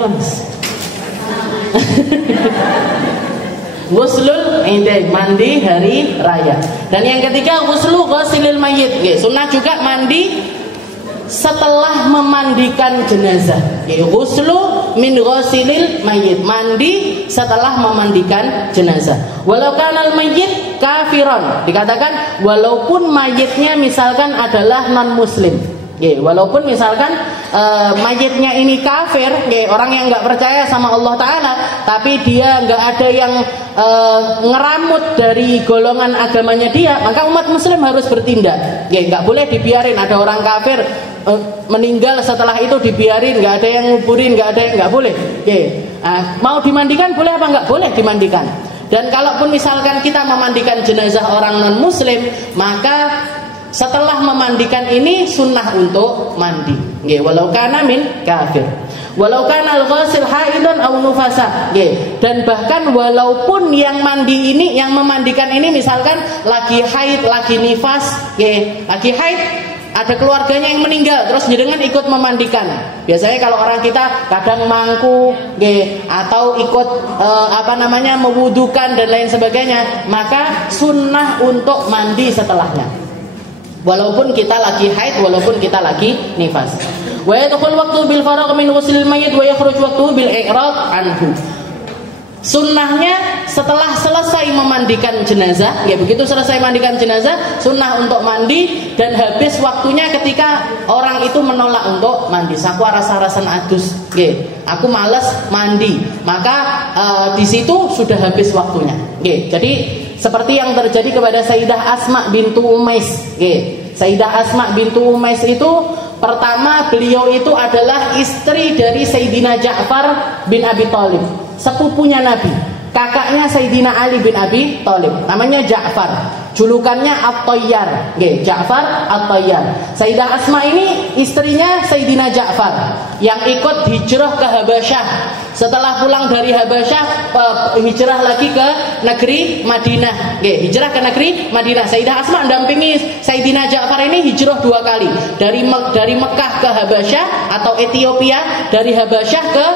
Ghuslul Id, mandi hari raya. Dan yang ketiga ghuslu ghasilil mayyit. Sunnah juga mandi setelah memandikan jenazah. Ghuslu min ghasilil mayyit, mandi setelah memandikan jenazah. Walau kanal mayyit kafiron, dikatakan walaupun mayitnya misalkan adalah non muslim. Walaupun misalkan mayitnya ini kafir, orang yang nggak percaya sama Allah Taala, tapi dia nggak ada yang ngeramut dari golongan agamanya dia, maka umat muslim harus bertindak. Nggak boleh dibiarin ada orang kafir meninggal setelah itu dibiarin, nggak ada yang nguburin, nggak boleh. Mau dimandikan boleh apa nggak boleh dimandikan. Dan kalaupun misalkan kita memandikan jenazah orang non muslim, maka setelah memandikan ini sunnah untuk mandi. Walau kana min kafir, walau kana al-ghasil haidun aw nufasa. Dan bahkan walaupun yang mandi ini, yang memandikan ini misalkan lagi haid, lagi nifas, lagi haid, ada keluarganya yang meninggal, terus jenengan ikut memandikan. Biasanya kalau orang kita kadang mangku, atau ikut mewudukan dan lain sebagainya, maka sunnah untuk mandi setelahnya. Walaupun kita lagi haid, walaupun kita lagi nifas. Wa yadkhul waqtu bil faragh min ghuslil mayyit wa yakhruj waqtu bil i'rad anhu. Sunnahnya setelah selesai memandikan jenazah, begitu selesai mandikan jenazah, sunnah untuk mandi, dan habis waktunya ketika orang itu menolak untuk mandi. Aku rasa-rasan adus, aku malas mandi, maka di situ sudah habis waktunya. Jadi seperti yang terjadi kepada Sayyidah Asma bintu Umais. Sayyidah Asma bintu Umais itu pertama, beliau itu adalah istri dari Sayyidina Ja'far bin Abi Thalib, sepupunya Nabi, kakaknya Sayyidina Ali bin Abi Thalib, namanya Ja'far, julukannya At-Tayyar. Ja'far At-Tayyar. Sayyidah Asma ini istrinya Sayyidina Ja'far yang ikut hijrah ke Habasyah setelah pulang dari Habasyah hijrah lagi ke negeri Madinah. Hijrah ke negeri Madinah. Sayyidah Asma mendampingi Sayyidina Ja'far ini hijrah 2 kali. Dari Mekah ke Habasyah atau Ethiopia, dari Habasyah ke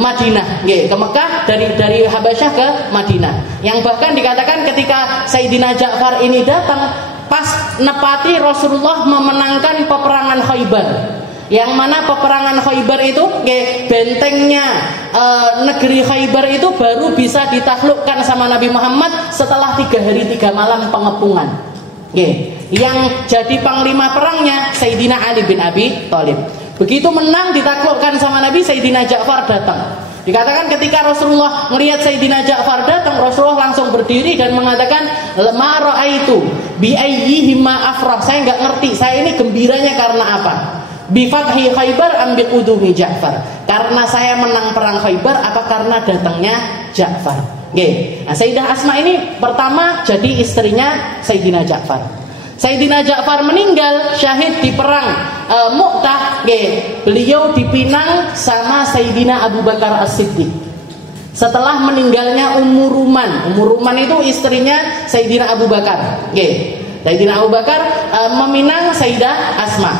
Madinah, ke Mekah, dari Habasyah ke Madinah. Yang bahkan dikatakan ketika Sayyidina Ja'far ini datang pas nepati Rasulullah memenangkan peperangan Khaybar. Yang mana peperangan Khaybar itu bentengnya negeri Khaybar itu baru bisa ditaklukkan sama Nabi Muhammad setelah 3 hari 3 malam pengepungan. Yang jadi panglima perangnya Sayyidina Ali bin Abi Thalib. Begitu menang ditaklukkan sama Nabi, Sayyidina Ja'far datang. Dikatakan ketika Rasulullah melihat Sayyidina Ja'far datang, Rasulullah langsung berdiri dan mengatakan, "Ma ra'aitu bi ayyihima afrah." Saya enggak ngerti, saya ini gembiranya karena apa? Bi fathi Khaybar am bi qudumi Ja'far. Karena saya menang perang Khaybar apa karena datangnya Ja'far? Nah, Sayyidah Asma ini pertama jadi istrinya Sayyidina Ja'far. Sayyidina Ja'far meninggal syahid di perang Mu'tah. Beliau dipinang sama Sayyidina Abu Bakar As-Siddiq. Setelah meninggalnya Ummu Ruman. Ummu Ruman itu istrinya Sayyidina Abu Bakar. Sayyidina Abu Bakar meminang Sayyidah Asma.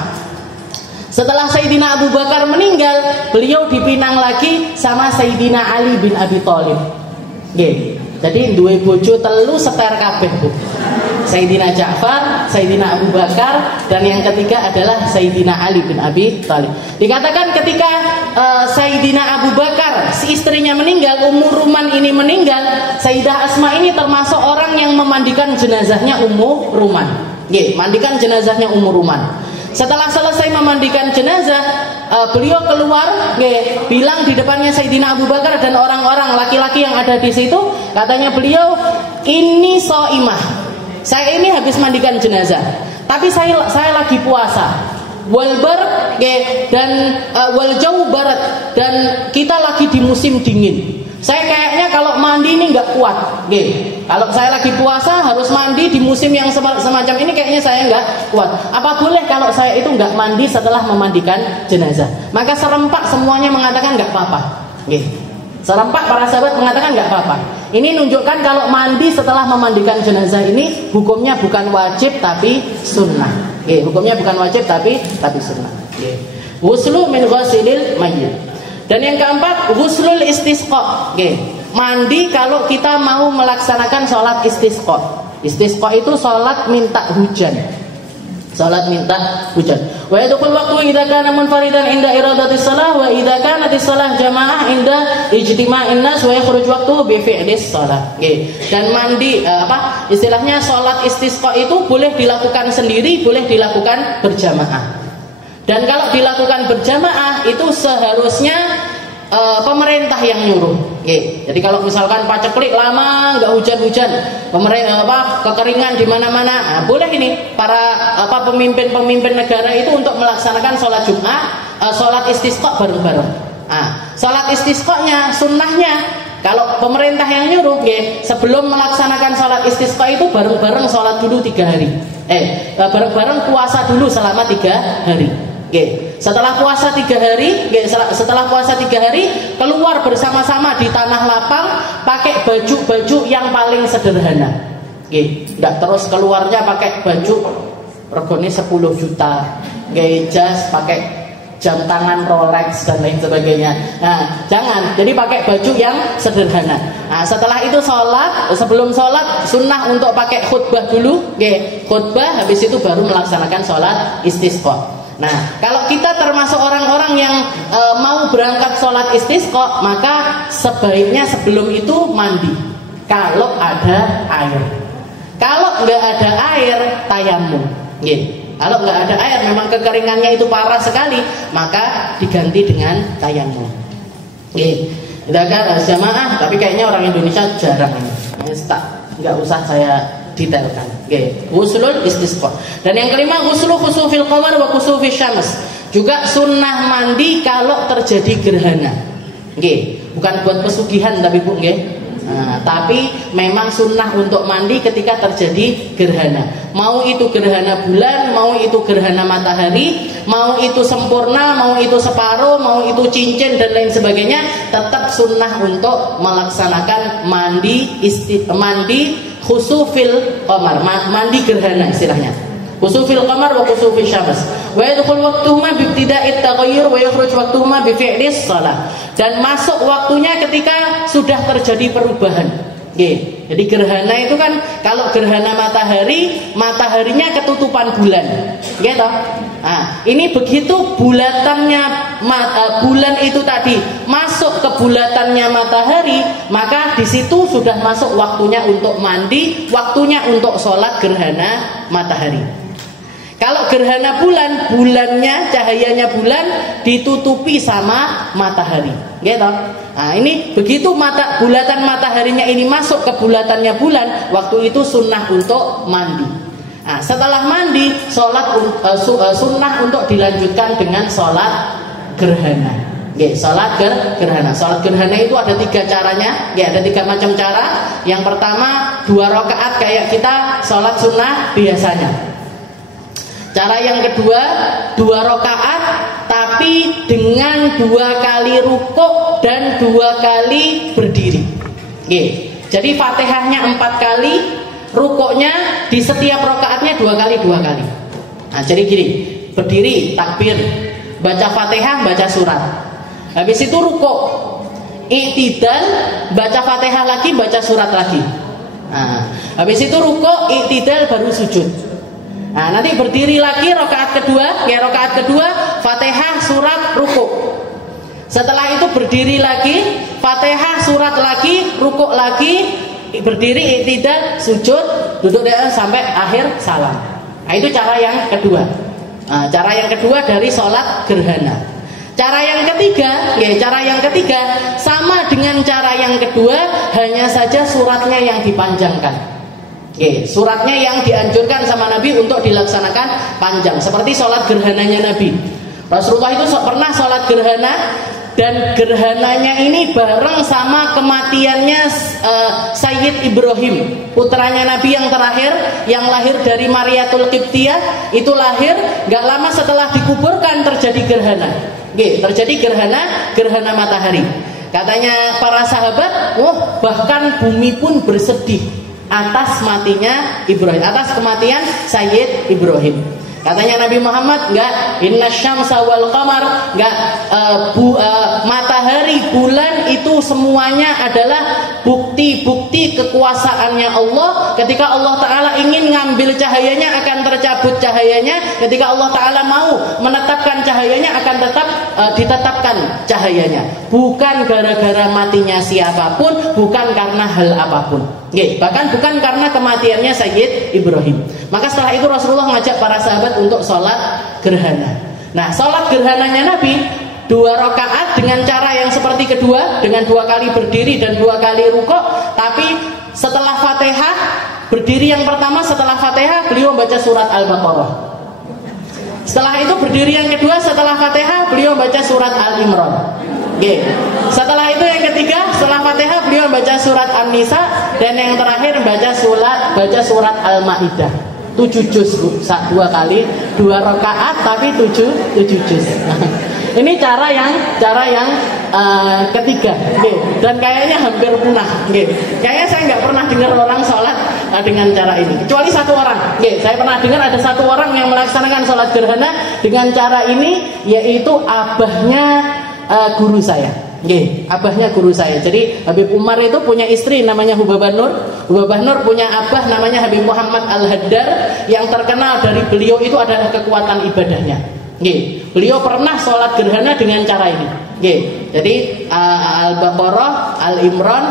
Setelah Sayyidina Abu Bakar meninggal, beliau dipinang lagi sama Sayyidina Ali bin Abi Thalib. Jadi duwe bojo telu seter kabeh, Bu. Sayyidina Ja'far, Sayyidina Abu Bakar, dan yang ketiga adalah Sayyidina Ali bin Abi Thalib. Dikatakan ketika Sayyidina Abu Bakar, si istrinya meninggal, Ummu Ruman ini meninggal, Sayyidah Asma ini termasuk orang yang memandikan jenazahnya Ummu Ruman. Mandikan jenazahnya Ummu Ruman. Setelah selesai memandikan jenazah, beliau keluar, bilang di depannya Sayyidina Abu Bakar dan orang-orang laki-laki yang ada di situ, katanya beliau, "Ini shaimah. Saya ini habis mandikan jenazah, tapi saya lagi puasa. Wal bar dan wal jauh barat, dan kita lagi di musim dingin. Saya kayaknya kalau mandi ini nggak kuat. Kalau saya lagi puasa harus mandi di musim yang semacam ini, kayaknya saya nggak kuat. Apa boleh kalau saya itu nggak mandi setelah memandikan jenazah?" Maka serempak semuanya mengatakan nggak apa-apa. Serempak para sahabat mengatakan nggak apa-apa. Ini nunjukkan kalau mandi setelah memandikan jenazah ini hukumnya bukan wajib tapi sunnah. Hukumnya bukan wajib tapi sunnah. Ghuslu min ghasilil mayyit. Dan yang keempat, ghuslul istisqa. Mandi kalau kita mau melaksanakan sholat istisqa. Istisqa itu sholat minta hujan. Sholat minta hujan. Wa yadkhul waqtu idza kana munfaridan inda iradatis shalah wa idza kanatis shalah jamaah inda ijtima'in nas wa yakhruj waqtu bi fi'lis shalah. Dan mandi istilahnya sholat istisqa itu boleh dilakukan sendiri, boleh dilakukan berjamaah. Dan kalau dilakukan berjamaah itu seharusnya pemerintah yang nyuruh. Jadi kalau misalkan paceklik lama nggak hujan-hujan, kekeringan di mana-mana, boleh ini para pemimpin-pemimpin negara itu untuk melaksanakan sholat Jumat, sholat istisqa bareng-bareng. Sholat istisqanya sunnahnya kalau pemerintah yang nyuruh, sebelum melaksanakan sholat istisqa itu bareng-bareng sholat dulu 3 hari. Bareng-bareng puasa dulu selama 3 hari. Setelah puasa 3 hari, keluar bersama-sama di tanah lapang, pakai baju-baju yang paling sederhana. Enggak terus keluarnya pakai baju regane 10 juta, jas, pakai jam tangan Rolex dan lain sebagainya. Jangan. Jadi pakai baju yang sederhana. Setelah itu sholat, sebelum sholat sunnah untuk pakai khutbah dulu. Khutbah, habis itu baru melaksanakan sholat istisqa. Kalau kita termasuk orang-orang yang mau berangkat sholat istisqa, maka sebaiknya sebelum itu mandi. Kalau ada air. Kalau nggak ada air, tayamum. Kalau nggak ada air, memang kekeringannya itu parah sekali, maka diganti dengan tayamum. Kita kan jamaah, tapi kayaknya orang Indonesia jarang. Nggak usah saya detailkan. Ghuslul istisqa. Dan yang kelima, ghuslu khusufil qamar wa khusufis syams. Juga sunnah mandi kalau terjadi gerhana. Bukan buat pesugihan tapi Bu, tapi memang sunnah untuk mandi ketika terjadi gerhana. Mau itu gerhana bulan, mau itu gerhana matahari, mau itu sempurna, mau itu separuh, mau itu cincin dan lain sebagainya, tetap sunnah untuk melaksanakan mandi khusufil qamar, mandi gerhana istilahnya. Khusufil qamar wa khusufil syams. Wa yadkhul waqtuhuma bi ibtida'it taghayyur wa yakhruj waqtuhuma bi fi'lis shalah. Dan masuk waktunya ketika sudah terjadi perubahan. Jadi gerhana itu kan, kalau gerhana matahari, mataharinya ketutupan bulan, gitu. Nah, ini begitu bulatannya bulan itu tadi masuk ke bulatannya matahari, maka di situ sudah masuk waktunya untuk mandi, waktunya untuk sholat gerhana matahari. Kalau gerhana bulan, bulannya, cahayanya bulan ditutupi sama matahari, gitu. Nah, ini begitu bulatan mataharinya ini masuk ke bulatannya bulan, waktu itu sunnah untuk mandi. Nah, setelah mandi, sunnah untuk dilanjutkan dengan sholat gerhana. Sholat gerhana. Sholat gerhana itu ada 3 caranya, ada 3 macam cara. Yang pertama 2 rakaat kayak kita sholat sunnah biasanya. Cara yang kedua 2 rakaat tapi dengan 2 kali rukuk dan 2 kali berdiri. Jadi Fatihahnya 4 kali, rukuknya di setiap rakaatnya 2 kali. Nah, jadi gini, berdiri takbir, baca Fatihah, baca surat. Habis itu rukuk, i'tidal, baca Fatihah lagi, baca surat lagi. Nah, habis itu rukuk, i'tidal, baru sujud. Nah, nanti berdiri lagi rakaat kedua, Fatihah, surat, rukuk. Setelah itu berdiri lagi, Fatihah, surat lagi, rukuk lagi, berdiri, i'tidal, sujud, duduk sampai akhir salam. Nah, itu cara yang kedua. Nah, cara yang kedua dari sholat gerhana. Cara yang ketiga sama dengan cara yang kedua, hanya saja suratnya yang dipanjangkan. Suratnya yang dianjurkan sama Nabi untuk dilaksanakan panjang, seperti sholat gerhananya Nabi. Rasulullah itu pernah sholat gerhana, dan gerhananya ini bareng sama kematiannya Sayyid Ibrahim, putranya Nabi yang terakhir, yang lahir dari Mariatul Qibtiyah. Itu lahir, gak lama setelah dikuburkan terjadi gerhana. Terjadi gerhana matahari. Katanya para sahabat, bahkan bumi pun bersedih atas matinya Ibrahim, atas kematian Sayyid Ibrahim. Katanya Nabi Muhammad, enggak, innasyamsa wal qamar, enggak, matahari, bulan itu semuanya adalah bukti-bukti kekuasaannya Allah. Ketika Allah Ta'ala ingin ngambil cahayanya, akan tercabut cahayanya. Ketika Allah Ta'ala mau menetapkan cahayanya, akan tetap ditetapkan cahayanya. Bukan gara-gara matinya siapapun, bukan karena hal apapun. Bahkan bukan karena kematiannya Sayyid Ibrahim. Maka setelah itu Rasulullah mengajak para sahabat untuk sholat gerhana. Nah, sholat gerhananya Nabi 2 rakaat dengan cara yang seperti kedua, dengan 2 kali berdiri dan 2 kali rukuk. Tapi setelah Fatihah, berdiri yang pertama setelah Fatihah, beliau baca surat Al-Baqarah. Setelah itu berdiri yang kedua setelah Fatihah, beliau baca surat Al-Imran. Setelah itu yang ketiga, setelah Fatihah beliau baca surat An-Nisa, dan yang terakhir baca surat Al-Maidah. 7 juz, 2 kali, 2 rakaat tapi 7 juz. Ini cara yang ketiga, dan kayaknya hampir punah. Kayaknya saya nggak pernah dengar orang sholat dengan cara ini, kecuali 1 orang. Saya pernah dengar ada 1 orang yang melaksanakan sholat gerhana dengan cara ini, yaitu abahnya guru saya. Abahnya guru saya. Jadi Habib Umar itu punya istri namanya Hubabah Nur. Hubabah Nur punya abah namanya Habib Muhammad Al-Haddar, yang terkenal dari beliau itu adalah kekuatan ibadahnya. Beliau pernah sholat gerhana dengan cara ini. Jadi Al-Baqarah, Al-Imran,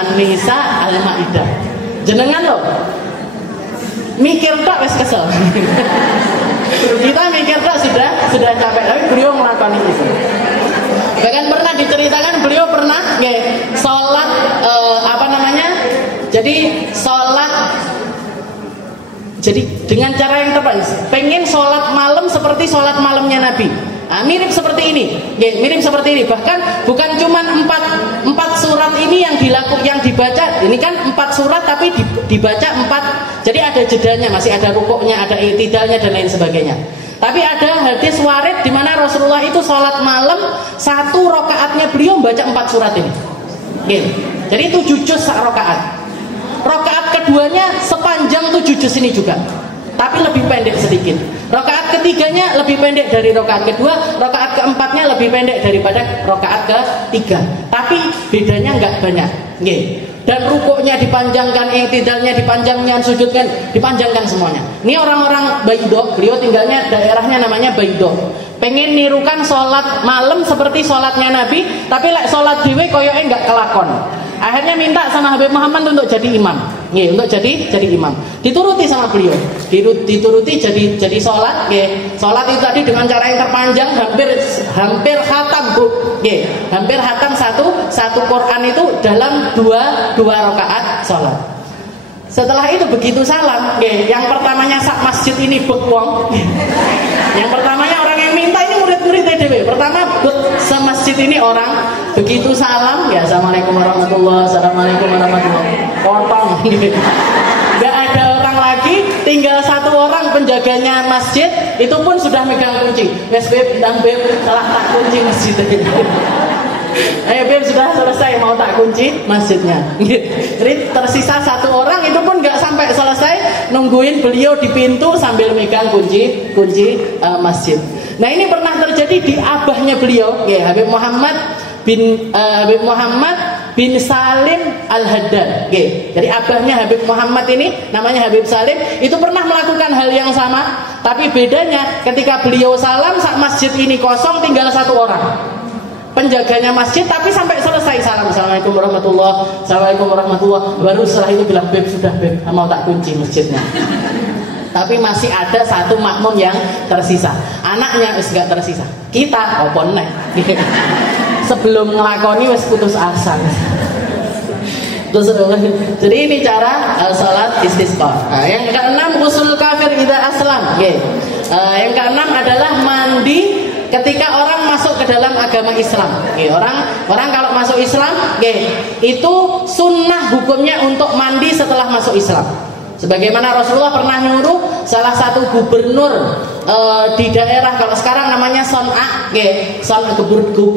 An-Nisa, Al-Maidah. Jenengan loh mikir tak wes kesel. Kita mikir tak sudah capek, tapi beliau melakukan itu. Bahkan pernah diceritakan beliau pernah sholat jadi dengan cara yang tepat, pengen sholat malam seperti sholat malamnya Nabi. Mirip seperti ini, mirip seperti ini. Bahkan bukan cuma 4 surat ini yang dibaca. Ini kan 4 surat tapi dibaca 4. Jadi ada jedanya, masih ada rukuknya, ada i'tidalnya dan lain sebagainya. Tapi ada hadis warid di mana Rasulullah itu sholat malam 1 rakaatnya beliau baca 4 surat ini. Jadi 7 juz rakaat. Rakaat keduanya sepanjang 7 juz ini juga, tapi lebih pendek sedikit. Rakaat ketiganya lebih pendek dari rakaat kedua, rakaat keempatnya lebih pendek daripada rakaat ketiga. Tapi bedanya nggak banyak. Dan rukuknya dipanjangkan, i'tidalnya dipanjangkan, sujudkan dipanjangkan semuanya. Ini orang-orang Baido, beliau tinggalnya daerahnya namanya Baido. Pengen nirukan sholat malam seperti sholatnya Nabi, tapi sholat dewe koyoke nggak kelakon. Akhirnya minta sama Habib Muhammad untuk jadi imam. Untuk jadi imam. Dituruti sama beliau. Dituruti jadi sholat. Sholat itu tadi dengan cara yang terpanjang, hampir khatam, Bu. Hampir khatam satu Quran itu dalam dua rakaat sholat. Setelah itu begitu salam, yang pertamanya sak masjid ini bekwong. Yang pertamanya orang yang minta ini murid-murid TDW. Pertama semasjid ini orang begitu salam, ya assalamualaikum warahmatullahi wabarakatuh, assalamualaikum warahmatullahi wabarakatuh. Gak ada orang lagi, tinggal 1 orang penjaganya masjid, itu pun sudah megang kunci. Wes beb, dan beb telah tak kunci masjid. Ayo beb, sudah selesai, mau tak kunci masjidnya. Jadi tersisa 1 orang, itu pun gak sampai selesai, nungguin beliau di pintu sambil megang kunci masjid. Nah ini pernah terjadi di abahnya beliau, Habib Muhammad bin Salim Al-Haddad. Jadi abahnya Habib Muhammad ini namanya Habib Salim, itu pernah melakukan hal yang sama. Tapi bedanya ketika beliau salam, saat masjid ini kosong, tinggal 1 orang penjaganya masjid, tapi sampai selesai salam, assalamualaikum warahmatullahi wabarakatuh, baru setelah itu bilang, beb sudah beb, mau tak kunci masjidnya. Tapi masih ada 1 makmum yang tersisa. Anaknya wis gak tersisa. Kita opon nek. Sebelum ngelakoni wis putus asa. Jadi ini cara salat istisqa. Yang ke-6 ghusl kafir idza aslam. Yang ke-6 adalah mandi ketika orang masuk ke dalam agama Islam. Orang kalau masuk Islam, itu sunnah hukumnya untuk mandi setelah masuk Islam. Sebagaimana Rasulullah pernah nyuruh salah satu gubernur di daerah, kalau sekarang namanya Son'a,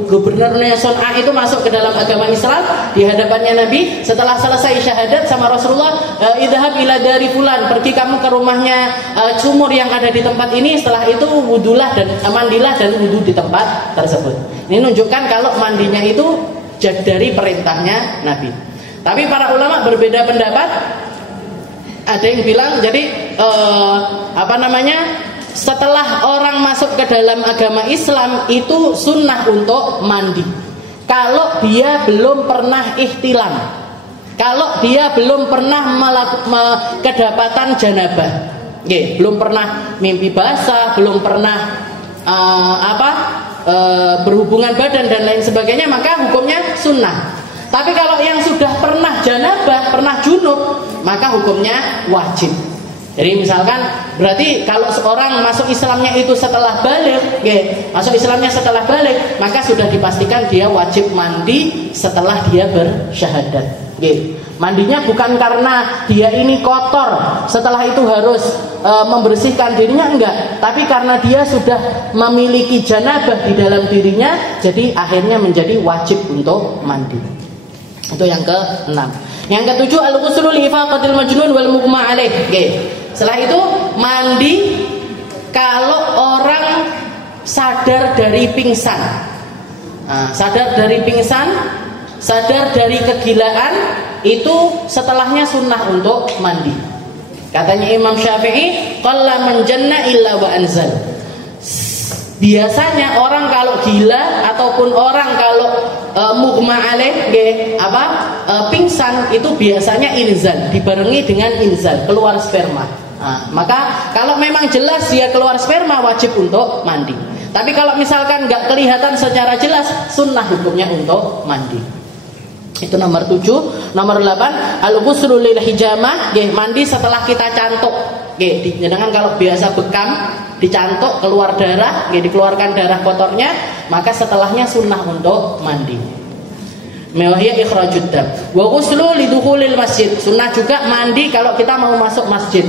gubernurnya Son'a itu masuk ke dalam agama Islam di hadapannya Nabi. Setelah selesai syahadat sama Rasulullah, idhab ila dari fulan, pergi kamu ke rumahnya sumur yang ada di tempat ini. Setelah itu wudulah dan mandilah dan wudu di tempat tersebut. Ini menunjukkan kalau mandinya itu dari perintahnya Nabi. Tapi para ulama berbeda pendapat. Ada yang bilang jadi setelah orang masuk ke dalam agama Islam itu sunnah untuk mandi kalau dia belum pernah ihtilam, kalau dia belum pernah kedapatan janabah, belum pernah mimpi basah, belum pernah berhubungan badan dan lain sebagainya, maka hukumnya sunnah. Tapi kalau yang sudah pernah janabah, pernah junub, maka hukumnya wajib. Jadi misalkan berarti kalau seorang masuk Islamnya itu setelah balik, maka sudah dipastikan dia wajib mandi setelah dia bersyahadat. Mandinya bukan karena dia ini kotor, setelah itu harus membersihkan dirinya, enggak. Tapi karena dia sudah memiliki janabah di dalam dirinya, jadi akhirnya menjadi wajib untuk mandi. Itu yang ke-6. Yang ke-7 al-ghuslu li ifaqatil majnun wal mughma alaih. Setelah itu mandi kalau orang sadar dari pingsan. Sadar dari pingsan, sadar dari kegilaan, itu setelahnya sunnah untuk mandi. Katanya Imam Syafi'i, qalla man janna illa wa anzal. Biasanya orang kalau gila ataupun orang kalau mughma alaih, pingsan, itu biasanya inzal, dibarengi dengan inzal, keluar sperma. Maka kalau memang jelas dia keluar sperma, wajib untuk mandi. Tapi kalau misalkan nggak kelihatan secara jelas, sunnah hukumnya untuk mandi. Itu nomor 7. Nomor 8 al-ghuslu lil hijamah, mandi setelah kita cantuk. Jangan kalau biasa bekam dicantuk keluar darah, dikeluarkan darah kotornya, maka setelahnya sunnah untuk mandi. Mewahiyah ikhrajud dam. Wa ghuslu lidukhulil masjid, sunnah juga mandi kalau kita mau masuk masjid.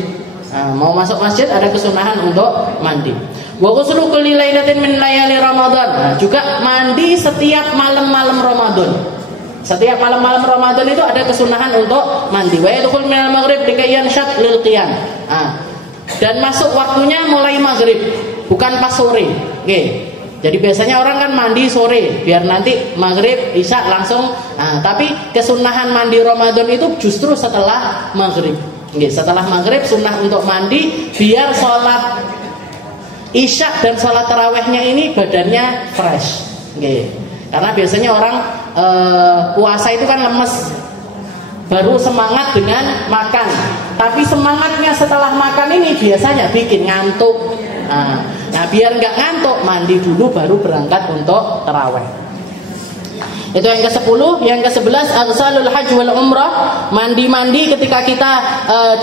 Mau masuk masjid ada kesunahan untuk mandi. Wa ghuslu kulli lailatin min layali Ramadan. Nah, juga mandi setiap malam-malam Ramadan. Setiap malam-malam Ramadan itu ada kesunahan untuk mandi. Wa yadkhul minal maghrib likayyan syad lil qiyam. Dan masuk waktunya mulai maghrib, bukan pas sore. Oke. Jadi biasanya orang kan mandi sore biar nanti maghrib isya langsung. Tapi kesunahan mandi Ramadan itu justru setelah maghrib. Setelah maghrib sunnah untuk mandi biar sholat isya dan sholat tarawehnya ini badannya fresh. Karena biasanya orang puasa itu kan lemes, baru semangat dengan makan. Tapi semangatnya setelah makan ini biasanya bikin ngantuk. Nah biar nggak ngantuk, mandi dulu baru berangkat untuk taraweh. Itu yang ke-10. Yang ke-11 aghsalul hajj wal umrah, mandi-mandi ketika kita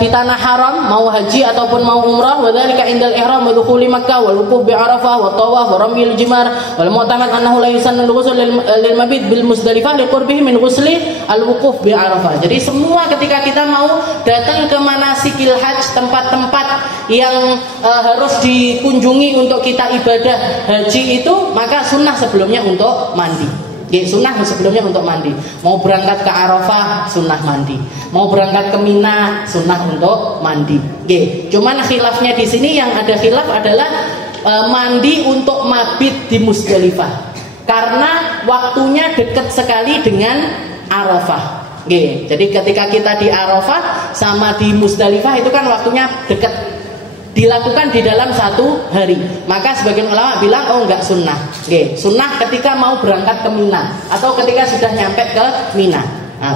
di tanah haram, mau haji ataupun mau umrah. Wa dzalika indal ihram wa dukhuli Makkah wal wuquf bi Arafah wa tawaf wa ramyil jimar wal mu'tamad annahu la yusannu al-ghusl lil mabit bil Muzdalifah li qurbihi min ghusli al wuquf bi Arafah. Jadi semua ketika kita mau datang ke manasikil hajj, tempat-tempat yang harus dikunjungi untuk kita ibadah haji itu, maka sunnah sebelumnya untuk mandi. Sunnah sebelumnya untuk mandi. Mau berangkat ke Arafah, sunnah mandi. Mau berangkat ke Mina, sunnah untuk mandi. Cuman khilafnya di sini, yang ada khilaf adalah mandi untuk mabit di Muzdalifah, karena waktunya dekat sekali dengan Arafah. Jadi ketika kita di Arafah sama di Muzdalifah itu kan waktunya dekat, dilakukan di dalam satu hari. Maka sebagian ulama bilang enggak sunnah. Sunnah ketika mau berangkat ke Mina atau ketika sudah nyampe ke Mina.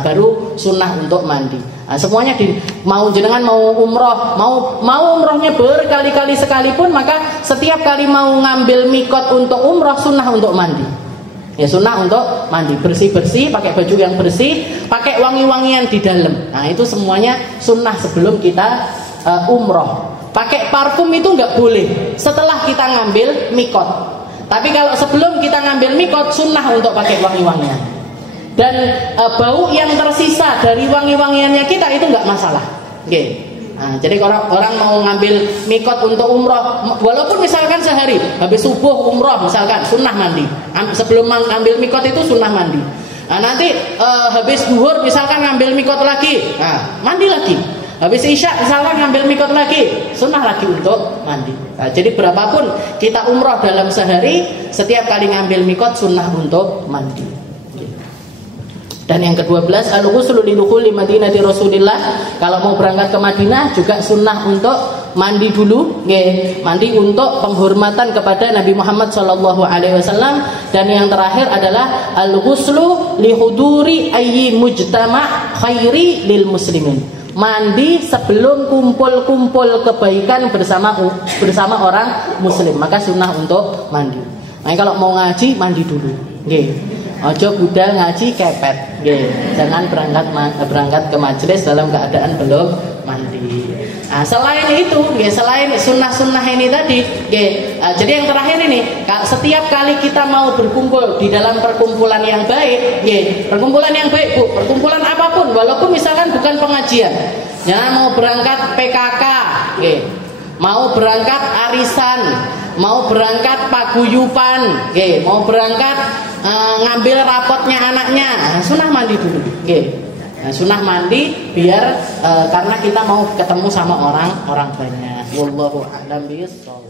Baru sunnah untuk mandi. Semuanya mau jenengan mau umroh, mau umrohnya berkali-kali sekalipun, maka setiap kali mau ngambil mikot untuk umroh sunnah untuk mandi. Sunnah untuk mandi, bersih-bersih, pakai baju yang bersih, pakai wangi-wangian di dalam. Itu semuanya sunnah sebelum kita umroh. Pakai parfum itu nggak boleh setelah kita ngambil mikot. Tapi kalau sebelum kita ngambil mikot, sunnah untuk pakai wangi-wangian. Dan bau yang tersisa dari wangi-wangiannya kita itu nggak masalah. Jadi orang mau ngambil mikot untuk umroh, walaupun misalkan sehari habis subuh umroh misalkan, sunnah mandi. Sebelum ngambil mikot itu sunnah mandi. Nanti habis zuhur misalkan ngambil mikot lagi, mandi lagi. Habis isya misalkan ngambil mikot lagi, sunnah lagi untuk mandi. Jadi berapapun kita umroh dalam sehari, setiap kali ngambil mikot sunnah untuk mandi. Dan yang ke-12 al-ghuslu li dukhuli Madinati Rasulillah. Kalau mau berangkat ke Madinah juga sunnah untuk mandi dulu, mandi untuk penghormatan kepada Nabi Muhammad SAW. Dan yang terakhir adalah al-ghuslu li huduri ayyi mujtama' khairi lil muslimin. Mandi sebelum kumpul-kumpul kebaikan bersama orang muslim, maka sunnah untuk mandi. Kalau mau ngaji mandi dulu. Ojo budal ngaji kepet. Jangan berangkat ke majelis dalam keadaan belum mandi. Selain itu, selain sunnah-sunnah ini tadi, jadi yang terakhir ini, setiap kali kita mau berkumpul di dalam perkumpulan yang baik, perkumpulan yang baik, Bu, perkumpulan apapun, walaupun misalkan bukan pengajian, mau berangkat PKK, mau berangkat arisan, mau berangkat paguyupan, mau berangkat ngambil rapotnya anaknya, sunnah mandi dulu. Sunnah mandi biar karena kita mau ketemu sama orang banyak. Wallahu a'lam bishawab.